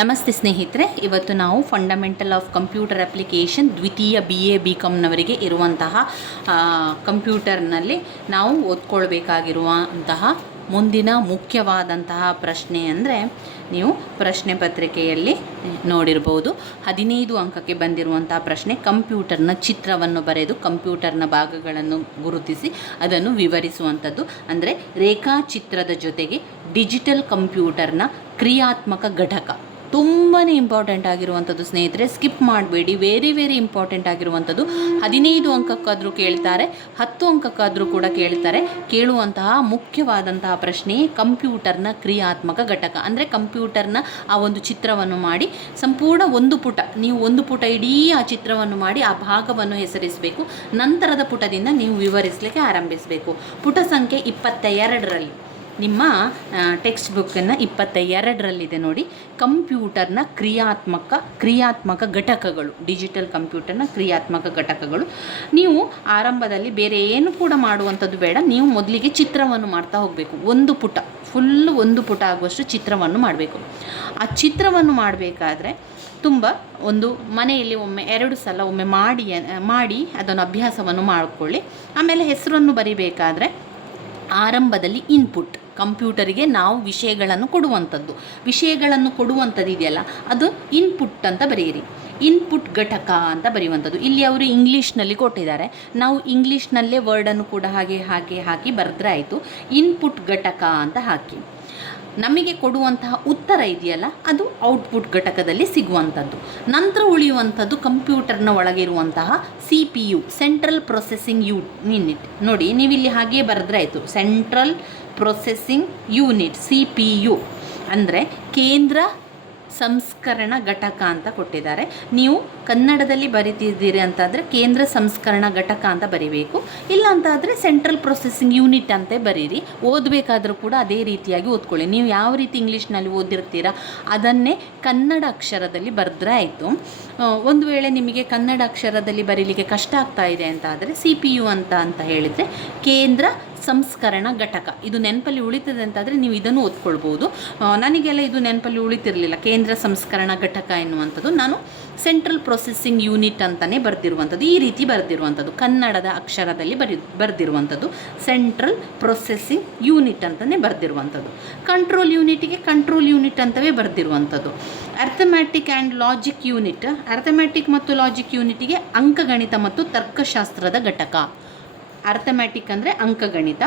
ನಮಸ್ತೆ ಸ್ನೇಹಿತರೆ, ಇವತ್ತು ನಾವು ಫಂಡಮೆಂಟಲ್ ಆಫ್ ಕಂಪ್ಯೂಟರ್ ಅಪ್ಲಿಕೇಶನ್ ದ್ವಿತೀಯ ಬಿ ಎ ಬಿ ಕಾಮ್ನವರಿಗೆ ಇರುವಂತಹ ಕಂಪ್ಯೂಟರ್ನಲ್ಲಿ ನಾವು ಓದ್ಕೊಳ್ಬೇಕಾಗಿರುವಂತಹ ಮುಂದಿನ ಮುಖ್ಯವಾದಂತಹ ಪ್ರಶ್ನೆ ಅಂದರೆ ನೀವು ಪ್ರಶ್ನೆ ಪತ್ರಿಕೆಯಲ್ಲಿ ನೋಡಿರ್ಬೋದು. ಹದಿನೈದು ಅಂಕಕ್ಕೆ ಬಂದಿರುವಂತಹ ಪ್ರಶ್ನೆ, ಕಂಪ್ಯೂಟರ್ನ ಚಿತ್ರವನ್ನು ಬರೆದು ಕಂಪ್ಯೂಟರ್ನ ಭಾಗಗಳನ್ನು ಗುರುತಿಸಿ ಅದನ್ನು ವಿವರಿಸುವಂಥದ್ದು. ಅಂದರೆ ರೇಖಾಚಿತ್ರದ ಜೊತೆಗೆ ಡಿಜಿಟಲ್ ಕಂಪ್ಯೂಟರ್ನ ಕ್ರಿಯಾತ್ಮಕ ಘಟಕ. ತುಂಬಾ ಇಂಪಾರ್ಟೆಂಟ್ ಆಗಿರುವಂಥದ್ದು ಸ್ನೇಹಿತರೆ. ಸ್ಕಿಪ್ ಮಾಡಬೇಡಿ. ವೆರಿ ವೆರಿ ಇಂಪಾರ್ಟೆಂಟ್ ಆಗಿರುವಂಥದ್ದು. ಹದಿನೈದು ಅಂಕಕ್ಕಾದರೂ ಕೇಳ್ತಾರೆ. ಹತ್ತು ಅಂಕಕ್ಕಾದರೂ ಕೂಡ ಕೇಳ್ತಾರೆ. ಕೇಳುವಂತಹ ಮುಖ್ಯವಾದಂತಹ ಪ್ರಶ್ನೆ, ಕಂಪ್ಯೂಟರ್ನ ಕ್ರಿಯಾತ್ಮಕ ಘಟಕ. ಅಂದರೆ ಕಂಪ್ಯೂಟರ್ನ ಆ ಒಂದು ಚಿತ್ರವನ್ನು ಮಾಡಿ, ಸಂಪೂರ್ಣ ಒಂದು ಪುಟ, ನೀವು ಒಂದು ಪುಟ ಇಡೀ ಆ ಚಿತ್ರವನ್ನು ಮಾಡಿ ಆ ಭಾಗವನ್ನು ಹೆಸರಿಸಬೇಕು. ನಂತರದ ಪುಟದಿಂದ ನೀವು ವಿವರಿಸಲಿಕ್ಕೆ ಆರಂಭಿಸಬೇಕು. ಪುಟ ಸಂಖ್ಯೆ ಇಪ್ಪತ್ತ ಎರಡರಲ್ಲಿ ನಿಮ್ಮ ಟೆಕ್ಸ್ಟ್ ಬುಕ್ಕನ್ನು ಇಪ್ಪತ್ತ ಎರಡರಲ್ಲಿದೆ ನೋಡಿ. ಕಂಪ್ಯೂಟರ್ನ ಕ್ರಿಯಾತ್ಮಕ ಕ್ರಿಯಾತ್ಮಕ ಘಟಕಗಳು. ಡಿಜಿಟಲ್ ಕಂಪ್ಯೂಟರ್ನ ಕ್ರಿಯಾತ್ಮಕ ಘಟಕಗಳು. ನೀವು ಆರಂಭದಲ್ಲಿ ಬೇರೆ ಏನು ಕೂಡ ಮಾಡುವಂಥದ್ದು ಬೇಡ. ನೀವು ಮೊದಲಿಗೆ ಚಿತ್ರವನ್ನು ಮಾಡ್ತಾ ಹೋಗಬೇಕು. ಒಂದು ಪುಟ ಫುಲ್ಲು ಒಂದು ಪುಟ ಆಗುವಷ್ಟು ಚಿತ್ರವನ್ನು ಮಾಡಬೇಕು. ಆ ಚಿತ್ರವನ್ನು ಮಾಡಬೇಕಾದ್ರೆ ತುಂಬ ಒಂದು ಮನೆಯಲ್ಲಿ ಒಮ್ಮೆ, ಎರಡು ಸಲ ಒಮ್ಮೆ ಮಾಡಿ ಮಾಡಿ ಅದನ್ನು ಅಭ್ಯಾಸವನ್ನು ಮಾಡಿಕೊಳ್ಳಿ. ಆಮೇಲೆ ಹೆಸರನ್ನು ಬರಿಬೇಕಾದ್ರೆ ಆರಂಭದಲ್ಲಿ ಇನ್ಪುಟ್ ಕಂಪ್ಯೂಟರಿಗೆ ನಾವು ವಿಷಯಗಳನ್ನು ಕೊಡುವಂಥದ್ದು. ವಿಷಯಗಳನ್ನು ಕೊಡುವಂಥದ್ದು ಇದೆಯಲ್ಲ ಅದು ಇನ್ಪುಟ್ ಅಂತ ಬರೆಯಿರಿ. ಇನ್ಪುಟ್ ಘಟಕ ಅಂತ ಬರೆಯುವಂಥದ್ದು. ಇಲ್ಲಿ ಅವರು ಇಂಗ್ಲೀಷ್ನಲ್ಲಿ ಕೊಟ್ಟಿದ್ದಾರೆ. ನಾವು ಇಂಗ್ಲೀಷ್ನಲ್ಲೇ ವರ್ಡನ್ನು ಕೂಡ ಹಾಗೆ ಹಾಗೆ, ಹಾಕಿ ಬರೆದ್ರೆ ಆಯಿತು. ಇನ್ಪುಟ್ ಘಟಕ ಅಂತ ಹಾಕಿ. ನಮಗೆ ಕೊಡುವಂತಹ ಉತ್ತರ ಇದೆಯಲ್ಲ, ಅದು ಔಟ್ಪುಟ್ ಘಟಕದಲ್ಲಿ ಸಿಗುವಂಥದ್ದು. ನಂತರ ಉಳಿಯುವಂಥದ್ದು ಕಂಪ್ಯೂಟರ್ನ ಒಳಗಿರುವಂತಹ C P U central processing unit ನೋಡಿ, ನೀವಿಲ್ಲಿ ಹಾಗೆ ಬರೆದ್ರೆ ಆಯಿತು. Central processing unit C P U. ಅಂದರೆ ಕೇಂದ್ರ ಸಂಸ್ಕರಣ ಘಟಕ ಅಂತ ಕೊಟ್ಟಿದ್ದಾರೆ. ನೀವು ಕನ್ನಡದಲ್ಲಿ ಬರಿತಿದ್ದೀರಿ ಅಂತಾದರೆ ಕೇಂದ್ರ ಸಂಸ್ಕರಣ ಘಟಕ ಅಂತ ಬರಿಬೇಕು. ಇಲ್ಲ ಅಂತಾದರೆ ಸೆಂಟ್ರಲ್ ಪ್ರೊಸೆಸಿಂಗ್ ಯೂನಿಟ್ ಅಂತ ಬರೀರಿ. ಓದಬೇಕಾದ್ರೂ ಕೂಡ ಅದೇ ರೀತಿಯಾಗಿ ಓದ್ಕೊಳ್ಳಿ. ನೀವು ಯಾವ ರೀತಿ ಇಂಗ್ಲೀಷ್ನಲ್ಲಿ ಓದಿರ್ತೀರಾ ಅದನ್ನೇ ಕನ್ನಡ ಅಕ್ಷರದಲ್ಲಿ ಬರೆದ್ರೆ ಆಯಿತು. ಒಂದು ವೇಳೆ ನಿಮಗೆ ಕನ್ನಡ ಅಕ್ಷರದಲ್ಲಿ ಬರೀಲಿಕ್ಕೆ ಕಷ್ಟ ಆಗ್ತಾ ಇದೆ ಅಂತ ಆದರೆ ಸಿ ಪಿ ಯು ಅಂತ ಅಂತ ಹೇಳಿದರೆ ಕೇಂದ್ರ ಸಂಸ್ಕರಣ ಘಟಕ. ಇದು ನೆನಪಲ್ಲಿ ಉಳಿತದೆ ಅಂತಾದರೆ ನೀವು ಇದನ್ನು ಓದ್ಕೊಳ್ಬೋದು. ನನಗೆಲ್ಲ ಇದು ನೆನಪಲ್ಲಿ ಉಳಿತಿರಲಿಲ್ಲ. ಕೇಂದ್ರ ಸಂಸ್ಕರಣ ಘಟಕ ಎನ್ನುವಂಥದ್ದು. ನಾನು ಸೆಂಟ್ರಲ್ ಪ್ರೊಸೆಸಿಂಗ್ ಯೂನಿಟ್ ಅಂತಲೇ ಬರೆದಿರುವಂಥದ್ದು. ಈ ರೀತಿ ಬರೆದಿರುವಂಥದ್ದು. ಕನ್ನಡದ ಅಕ್ಷರದಲ್ಲಿ ಬರಿ, ಬರೆದಿರುವಂಥದ್ದು. ಸೆಂಟ್ರಲ್ ಪ್ರೊಸೆಸಿಂಗ್ ಯೂನಿಟ್ ಅಂತಲೇ ಬರೆದಿರುವಂಥದ್ದು. ಕಂಟ್ರೋಲ್ ಯೂನಿಟಿಗೆ ಕಂಟ್ರೋಲ್ ಯೂನಿಟ್ ಅಂತವೇ ಬರೆದಿರುವಂಥದ್ದು. Arithmetic and logic unit arithmetic ಮತ್ತು ಲಾಜಿಕ್ ಯೂನಿಟಿಗೆ ಅಂಕಗಣಿತ ಮತ್ತು ತರ್ಕಶಾಸ್ತ್ರದ ಘಟಕ. ಅರ್ಥಮ್ಯಾಟಿಕ್ ಅಂದರೆ ಅಂಕಗಣಿತ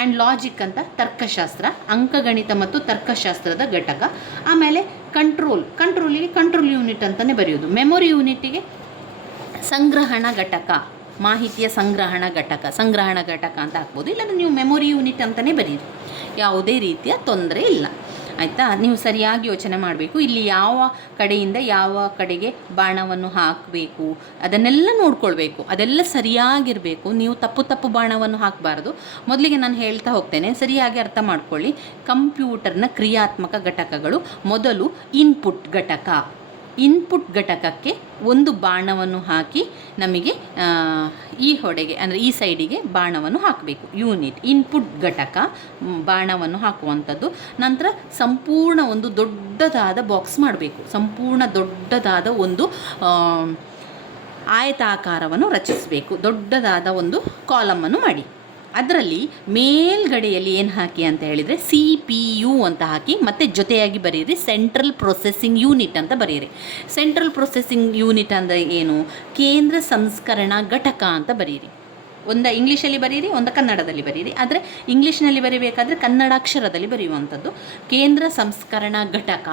ಆ್ಯಂಡ್ ಲಾಜಿಕ್ ಅಂತ ತರ್ಕಶಾಸ್ತ್ರ, ಅಂಕಗಣಿತ ಮತ್ತು ತರ್ಕಶಾಸ್ತ್ರದ ಘಟಕ. ಆಮೇಲೆ ಕಂಟ್ರೋಲ್ ಕಂಟ್ರೋಲಿಗೆ ಕಂಟ್ರೋಲ್ ಯೂನಿಟ್ ಅಂತಲೇ ಬರೆಯೋದು ಮೆಮೊರಿ ಯೂನಿಟಿಗೆ ಸಂಗ್ರಹಣ ಘಟಕ, ಮಾಹಿತಿಯ ಸಂಗ್ರಹಣ ಘಟಕ ಸಂಗ್ರಹಣ ಘಟಕ ಅಂತ ಹಾಕ್ಬೋದು. ಇಲ್ಲಾಂದರೆ ನೀವು ಮೆಮೊರಿ ಯೂನಿಟ್ ಅಂತಲೇ ಬರೀರಿ. ಯಾವುದೇ ರೀತಿಯ ತೊಂದರೆ ಇಲ್ಲ. ಆಯಿತಾ? ನೀವು ಸರಿಯಾಗಿ ಯೋಚನೆ ಮಾಡಬೇಕು. ಇಲ್ಲಿ ಯಾವ ಕಡೆಯಿಂದ ಯಾವ ಕಡೆಗೆ ಬಾಣವನ್ನು ಹಾಕಬೇಕು? ಅದನ್ನೆಲ್ಲ ನೋಡ್ಕೊಳ್ಬೇಕು. ಅದೆಲ್ಲ ಸರಿಯಾಗಿರಬೇಕು. ನೀವು ತಪ್ಪು ತಪ್ಪು ಬಾಣವನ್ನು ಹಾಕಬಾರ್ದು. ಮೊದಲಿಗೆ ನಾನು ಹೇಳ್ತಾ ಹೋಗ್ತೇನೆ. ಸರಿಯಾಗಿ ಅರ್ಥ ಮಾಡ್ಕೊಳ್ಳಿ. ಕಂಪ್ಯೂಟರ್ನ ಕ್ರಿಯಾತ್ಮಕ ಘಟಕಗಳು ಮೊದಲು ಇನ್ಪುಟ್ ಘಟಕ. ಇನ್ಪುಟ್ ಘಟಕಕ್ಕೆ ಒಂದು ಬಾಣವನ್ನು ಹಾಕಿ ನಮಗೆ ಈ ಹೊಡೆಗೆ, ಅಂದರೆ ಈ ಸೈಡಿಗೆ ಬಾಣವನ್ನು ಹಾಕಬೇಕು. ಯೂನಿಟ್ ಇನ್ಪುಟ್ ಘಟಕ ಬಾಣವನ್ನು ಹಾಕುವಂಥದ್ದು. ನಂತರ ಸಂಪೂರ್ಣ ಒಂದು ದೊಡ್ಡದಾದ ಬಾಕ್ಸ್ ಮಾಡಬೇಕು. ಸಂಪೂರ್ಣ ದೊಡ್ಡದಾದ ಒಂದು ಆಯತಾಕಾರವನ್ನು ರಚಿಸಬೇಕು. ದೊಡ್ಡದಾದ ಒಂದು ಕಾಲಮನ್ನು ಮಾಡಿ. ಅದರಲ್ಲಿ ಮೇಲ್ಗಡೆಯಲ್ಲಿ ಏನು ಹಾಕಿ ಅಂತ ಹೇಳಿದರೆ ಸಿ ಪಿ ಯು ಅಂತ ಹಾಕಿ, ಮತ್ತು ಜೊತೆಯಾಗಿ ಬರೀರಿ ಸೆಂಟ್ರಲ್ ಪ್ರೊಸೆಸಿಂಗ್ ಯೂನಿಟ್ ಅಂತ ಬರೀರಿ. ಸೆಂಟ್ರಲ್ ಪ್ರೊಸೆಸಿಂಗ್ ಯೂನಿಟ್ ಅಂದರೆ ಏನು? ಕೇಂದ್ರ ಸಂಸ್ಕರಣಾ ಘಟಕ ಅಂತ ಬರೀರಿ. ಒಂದು ಇಂಗ್ಲೀಷಲ್ಲಿ ಬರೀರಿ, ಒಂದು ಕನ್ನಡದಲ್ಲಿ ಬರೀರಿ. ಆದರೆ ಇಂಗ್ಲೀಷ್ನಲ್ಲಿ ಬರೀಬೇಕಾದ್ರೆ ಕನ್ನಡಾಕ್ಷರದಲ್ಲಿ ಬರೆಯುವಂಥದ್ದು ಕೇಂದ್ರ ಸಂಸ್ಕರಣಾ ಘಟಕ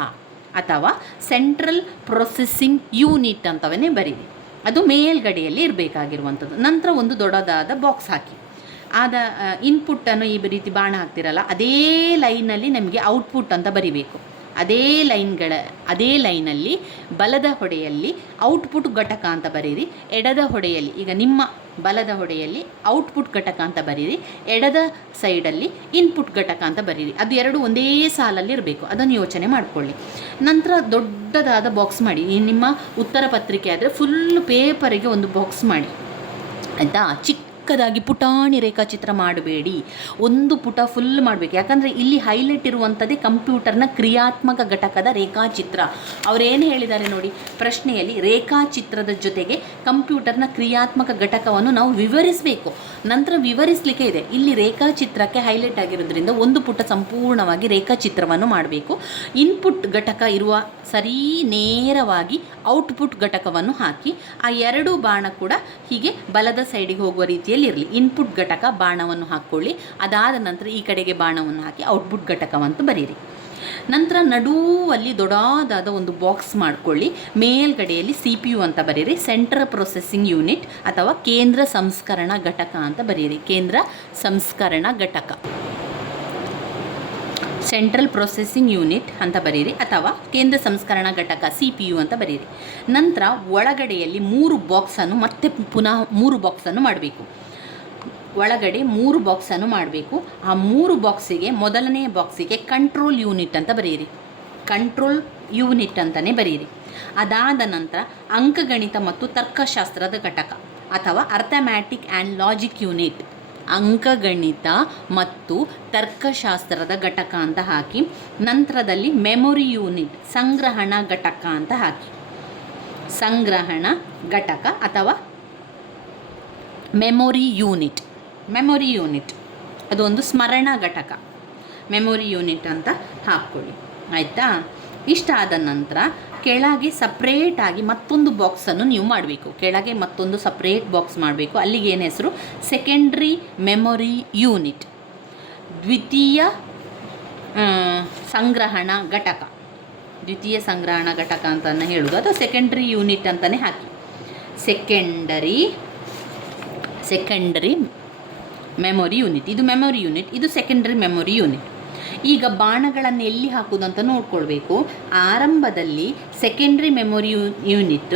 ಅಥವಾ ಸೆಂಟ್ರಲ್ ಪ್ರೊಸೆಸಿಂಗ್ ಯೂನಿಟ್ ಅಂತವನ್ನೇ ಬರೀರಿ. ಅದು ಮೇಲ್ಗಡೆಯಲ್ಲಿ ಇರಬೇಕಾಗಿರುವಂಥದ್ದು. ನಂತರ ಒಂದು ದೊಡ್ಡದಾದ ಬಾಕ್ಸ್ ಹಾಕಿ. ಆದ ಇನ್ಪುಟ್ಟನ್ನು ಈ ರೀತಿ ಬಾಣ ಹಾಕ್ತಿರಲ್ಲ, ಅದೇ ಲೈನಲ್ಲಿ ನಮಗೆ ಔಟ್ಪುಟ್ ಅಂತ ಬರಿಬೇಕು. ಅದೇ ಲೈನ್ಗಳ ಅದೇ ಲೈನಲ್ಲಿ ಬಲದ ಹೊಡೆಯಲ್ಲಿ ಔಟ್ಪುಟ್ ಘಟಕ ಅಂತ ಬರೀರಿ, ಎಡದ ಹೊಡೆಯಲ್ಲಿ, ಈಗ ನಿಮ್ಮ ಬಲದ ಹೊಡೆಯಲ್ಲಿ ಔಟ್ಪುಟ್ ಘಟಕ ಅಂತ ಬರೀರಿ, ಎಡದ ಸೈಡಲ್ಲಿ ಇನ್ಪುಟ್ ಘಟಕ ಅಂತ ಬರೀರಿ. ಅದು ಎರಡು ಒಂದೇ ಸಾಲಲ್ಲಿ ಇರಬೇಕು. ಅದನ್ನು ಯೋಚನೆ ಮಾಡಿಕೊಳ್ಳಿ. ನಂತರ ದೊಡ್ಡದಾದ ಬಾಕ್ಸ್ ಮಾಡಿ. ನಿಮ್ಮ ಉತ್ತರ ಪತ್ರಿಕೆ ಆದರೆ ಫುಲ್ ಪೇಪರಿಗೆ ಒಂದು ಬಾಕ್ಸ್ ಮಾಡಿ. ಆಯಿತಾ? ಚಿಕ್ಕ ಚಿಕ್ಕದಾಗಿ ಪುಟಾಣಿ ರೇಖಾಚಿತ್ರ ಮಾಡಬೇಡಿ. ಒಂದು ಪುಟ ಫುಲ್ ಮಾಡಬೇಕು. ಯಾಕಂದರೆ ಇಲ್ಲಿ ಹೈಲೈಟ್ ಇರುವಂಥದ್ದೇ ಕಂಪ್ಯೂಟರ್ನ ಕ್ರಿಯಾತ್ಮಕ ಘಟಕದ ರೇಖಾಚಿತ್ರ. ಅವರೇನು ಹೇಳಿದ್ದಾರೆ ನೋಡಿ, ಪ್ರಶ್ನೆಯಲ್ಲಿ ರೇಖಾಚಿತ್ರದ ಜೊತೆಗೆ ಕಂಪ್ಯೂಟರ್ನ ಕ್ರಿಯಾತ್ಮಕ ಘಟಕವನ್ನು ನಾವು ವಿವರಿಸಬೇಕು. ನಂತರ ವಿವರಿಸಲಿಕ್ಕೆ ಇದೆ. ಇಲ್ಲಿ ರೇಖಾಚಿತ್ರಕ್ಕೆ ಹೈಲೈಟ್ ಆಗಿರೋದ್ರಿಂದ ಒಂದು ಪುಟ ಸಂಪೂರ್ಣವಾಗಿ ರೇಖಾಚಿತ್ರವನ್ನು ಮಾಡಬೇಕು. ಇನ್ಪುಟ್ ಘಟಕ ಇರುವ ಸರಿ ನೇರವಾಗಿ ಔಟ್ಪುಟ್ ಘಟಕವನ್ನು ಹಾಕಿ, ಆ ಎರಡು ಬಾಣ ಕೂಡ ಹೀಗೆ ಬಲದ ಸೈಡಿಗೆ ಹೋಗುವ ರೀತಿಯಲ್ಲಿ ಇರಲಿ ಇನ್ಪುಟ್ ಘಟಕ ಬಾಣವನ್ನು ಹಾಕ್ಕೊಳ್ಳಿ. ಅದಾದ ನಂತರ ಈ ಕಡೆಗೆ ಬಾಣವನ್ನು ಹಾಕಿ ಔಟ್ಪುಟ್ ಘಟಕವಂತೂ ಬರೀರಿ. ನಂತರ ನಡುವಲ್ಲಿ ದೊಡ್ಡದಾದ ಒಂದು ಬಾಕ್ಸ್ ಮಾಡ್ಕೊಳ್ಳಿ. ಮೇಲ್ಗಡೆಯಲ್ಲಿ ಸಿ ಪಿ ಯು ಅಂತ ಬರೀರಿ. ಸೆಂಟ್ರಲ್ ಪ್ರೊಸೆಸಿಂಗ್ ಯೂನಿಟ್ ಅಥವಾ ಕೇಂದ್ರ ಸಂಸ್ಕರಣಾ ಘಟಕ ಅಂತ ಬರೀರಿ. ಕೇಂದ್ರ ಸಂಸ್ಕರಣಾ ಘಟಕ. ಸೆಂಟ್ರಲ್ ಪ್ರೊಸೆಸಿಂಗ್ ಯೂನಿಟ್ ಅಂತ ಬರೀರಿ, ಅಥವಾ ಕೇಂದ್ರ ಸಂಸ್ಕರಣಾ ಘಟಕ ಸಿ ಪಿ ಯು ಅಂತ ಬರೀರಿ. ನಂತರ ಒಳಗಡೆಯಲ್ಲಿ ಮೂರು ಬಾಕ್ಸನ್ನು ಮತ್ತೆ ಪುನಃ ಮೂರು ಬಾಕ್ಸನ್ನು ಮಾಡಬೇಕು. ಒಳಗಡೆ ಮೂರು ಬಾಕ್ಸನ್ನು ಮಾಡಬೇಕು. ಆ ಮೂರು ಬಾಕ್ಸಿಗೆ ಮೊದಲನೇ ಬಾಕ್ಸಿಗೆ ಕಂಟ್ರೋಲ್ ಯೂನಿಟ್ ಅಂತ ಬರೀರಿ. ಕಂಟ್ರೋಲ್ ಯೂನಿಟ್ ಅಂತಲೇ ಬರೀರಿ. ಅದಾದ ನಂತರ ಅಂಕಗಣಿತ ಮತ್ತು ತರ್ಕಶಾಸ್ತ್ರದ ಘಟಕ, ಅಥವಾ ಅರ್ಥಮ್ಯಾಟಿಕ್ ಆ್ಯಂಡ್ ಲಾಜಿಕ್ ಯೂನಿಟ್. ಅಂಕಗಣಿತ ಮತ್ತು ತರ್ಕಶಾಸ್ತ್ರದ ಘಟಕ ಅಂತ ಹಾಕಿ, ನಂತರದಲ್ಲಿ ಮೆಮೊರಿ ಯೂನಿಟ್ ಸಂಗ್ರಹಣ ಘಟಕ ಅಂತ ಹಾಕಿ. ಸಂಗ್ರಹಣ ಘಟಕ ಅಥವಾ ಮೆಮೊರಿ ಯೂನಿಟ್ ಮೆಮೊರಿ ಯೂನಿಟ್ ಅದೊಂದು ಸ್ಮರಣ ಘಟಕ. ಮೆಮೊರಿ ಯೂನಿಟ್ ಅಂತ ಹಾಕ್ಕೊಳ್ಳಿ. ಆಯಿತಾ? ಇಷ್ಟಾದ ನಂತರ ಕೆಳಗೆ ಸಪ್ರೇಟಾಗಿ ಮತ್ತೊಂದು ಬಾಕ್ಸನ್ನು ನೀವು ಮಾಡಬೇಕು. ಕೆಳಗೆ ಮತ್ತೊಂದು ಸಪ್ರೇಟ್ ಬಾಕ್ಸ್ ಮಾಡಬೇಕು. ಅಲ್ಲಿಗೆ ಏನು ಹೆಸರು? ಸೆಕೆಂಡ್ರಿ ಮೆಮೊರಿ ಯೂನಿಟ್ ದ್ವಿತೀಯ ಸಂಗ್ರಹಣ ಘಟಕ. ದ್ವಿತೀಯ ಸಂಗ್ರಹಣ ಘಟಕ ಅಂತಲೇ ಹೇಳೋದು. ಅಥವಾ ಸೆಕೆಂಡ್ರಿ ಯೂನಿಟ್ ಅಂತಲೇ ಹಾಕಿ. ಸೆಕೆಂಡರಿ ಸೆಕೆಂಡರಿ ಮೆಮೊರಿ ಯೂನಿಟ್ ಇದು ಮೆಮೊರಿ ಯೂನಿಟ್ ಇದು ಸೆಕೆಂಡರಿ ಮೆಮೊರಿ ಯೂನಿಟ್ ಈಗ ಬಾಣಗಳನ್ನು ಎಲ್ಲಿ ಹಾಕೋದು ಅಂತ ನೋಡ್ಕೊಳ್ಬೇಕು. ಆರಂಭದಲ್ಲಿ ಸೆಕೆಂಡ್ರಿ ಮೆಮೊರಿ ಯೂನಿಟ್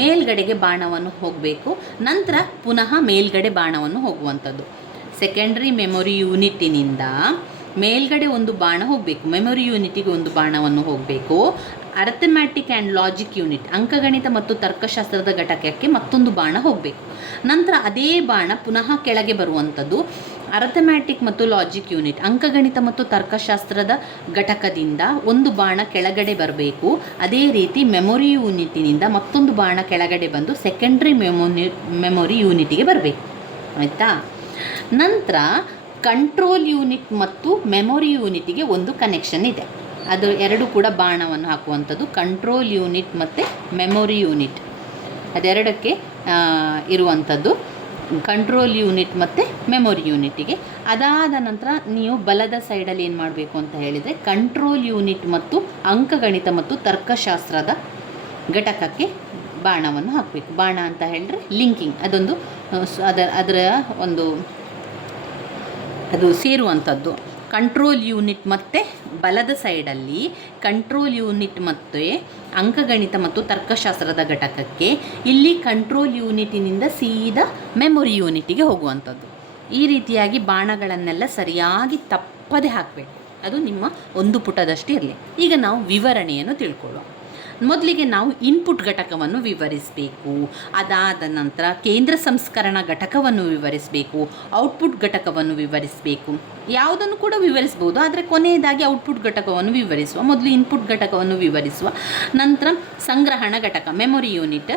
ಮೇಲ್ಗಡೆಗೆ ಬಾಣವನ್ನು ಹೋಗಬೇಕು. ನಂತರ ಪುನಃ ಮೇಲ್ಗಡೆ ಬಾಣವನ್ನು ಹೋಗುವಂಥದ್ದು. ಸೆಕೆಂಡ್ರಿ ಮೆಮೊರಿ ಯೂನಿಟ್ಟಿನಿಂದ ಮೇಲ್ಗಡೆ ಒಂದು ಬಾಣ ಹೋಗಬೇಕು. ಮೆಮೊರಿ ಯೂನಿಟಿಗೆ ಒಂದು ಬಾಣವನ್ನು ಹೋಗಬೇಕು. ಅರ್ಥಮ್ಯಾಟಿಕ್ ಆ್ಯಂಡ್ ಲಾಜಿಕ್ ಯೂನಿಟ್ ಅಂಕಗಣಿತ ಮತ್ತು ತರ್ಕಶಾಸ್ತ್ರದ ಘಟಕಕ್ಕೆ ಮತ್ತೊಂದು ಬಾಣ ಹೋಗಬೇಕು. ನಂತರ ಅದೇ ಬಾಣ ಪುನಃ ಕೆಳಗೆ ಬರುವಂಥದ್ದು. ಅರ್ಥಮ್ಯಾಟಿಕ್ ಮತ್ತು ಲಾಜಿಕ್ ಯೂನಿಟ್, ಅಂಕಗಣಿತ ಮತ್ತು ತರ್ಕಶಾಸ್ತ್ರದ ಘಟಕದಿಂದ ಒಂದು ಬಾಣ ಕೆಳಗಡೆ ಬರಬೇಕು. ಅದೇ ರೀತಿ ಮೆಮೊರಿ ಯೂನಿಟಿನಿಂದ ಮತ್ತೊಂದು ಬಾಣ ಕೆಳಗಡೆ ಬಂದು ಸೆಕೆಂಡ್ರಿ ಮೆಮೊನಿ, ಮೆಮೊರಿ ಯೂನಿಟಿಗೆ ಬರಬೇಕು. ಆಯಿತಾ? ನಂತರ ಕಂಟ್ರೋಲ್ ಯೂನಿಟ್ ಮತ್ತು ಮೆಮೊರಿ ಯೂನಿಟಿಗೆ ಒಂದು ಕನೆಕ್ಷನ್ ಇದೆ. ಅದು ಎರಡು ಕೂಡ ಬಾಣವನ್ನು ಹಾಕುವಂಥದ್ದು, ಕಂಟ್ರೋಲ್ ಯೂನಿಟ್ ಮತ್ತು ಮೆಮೊರಿ ಯೂನಿಟ್. ಅದೆರಡಕ್ಕೆ ಇರುವಂಥದ್ದು. ಕಂಟ್ರೋಲ್ ಯೂನಿಟ್ ಮತ್ತು ಮೆಮೊರಿ ಯೂನಿಟಿಗೆ ಅದಾದ ನಂತರ ನೀವು ಬಲದ ಸೈಡಲ್ಲಿ ಏನು ಮಾಡಬೇಕು ಅಂತ ಹೇಳಿದರೆ ಕಂಟ್ರೋಲ್ ಯೂನಿಟ್ ಮತ್ತು ಅಂಕಗಣಿತ ಮತ್ತು ತರ್ಕಶಾಸ್ತ್ರದ ಘಟಕಕ್ಕೆ ಬಾಣವನ್ನು ಹಾಕಬೇಕು. ಬಾಣ ಅಂತ ಹೇಳಿದ್ರೆ ಲಿಂಕಿಂಗ್ ಅದೊಂದು ಆ, ಸ್- ಅದ ಅದರ ಒಂದು ಅದು ಸೇರುವಂಥದ್ದು. ಕಂಟ್ರೋಲ್ ಯೂನಿಟ್ ಮತ್ತು ಬಲದ ಸೈಡಲ್ಲಿ ಕಂಟ್ರೋಲ್ ಯೂನಿಟ್ ಮತ್ತು ಅಂಕಗಣಿತ ಮತ್ತು ತರ್ಕಶಾಸ್ತ್ರದ ಘಟಕಕ್ಕೆ ಇಲ್ಲಿ ಕಂಟ್ರೋಲ್ ಯೂನಿಟಿನಿಂದ ಸೀದಾ ಮೆಮೊರಿ ಯೂನಿಟಿಗೆ ಹೋಗುವಂಥದ್ದು. ಈ ರೀತಿಯಾಗಿ ಬಾಣಗಳನ್ನೆಲ್ಲ ಸರಿಯಾಗಿ ತಪ್ಪದೆ ಹಾಕಬೇಕು. ಅದು ನಿಮ್ಮ ಒಂದು ಪುಟದಷ್ಟು ಇರಲಿ ಈಗ ನಾವು ವಿವರಣೆಯನ್ನು ತಿಳ್ಕೊಳ್ಳುವ ಮೊದಲಿಗೆ ನಾವು ಇನ್ಪುಟ್ ಘಟಕವನ್ನು ವಿವರಿಸಬೇಕು. ಅದಾದ ನಂತರ ಕೇಂದ್ರ ಸಂಸ್ಕರಣಾ ಘಟಕವನ್ನು ವಿವರಿಸಬೇಕು ಔಟ್ಪುಟ್ ಘಟಕವನ್ನು ವಿವರಿಸಬೇಕು. ಯಾವುದನ್ನು ಕೂಡ ವಿವರಿಸ್ಬೋದು, ಆದರೆ ಕೊನೆಯದಾಗಿ ಔಟ್ಪುಟ್ ಘಟಕವನ್ನು ವಿವರಿಸುವ, ಮೊದಲು ಇನ್ಪುಟ್ ಘಟಕವನ್ನು ವಿವರಿಸುವ. ನಂತರ ಸಂಗ್ರಹಣ ಘಟಕ ಮೆಮೊರಿ ಯೂನಿಟ್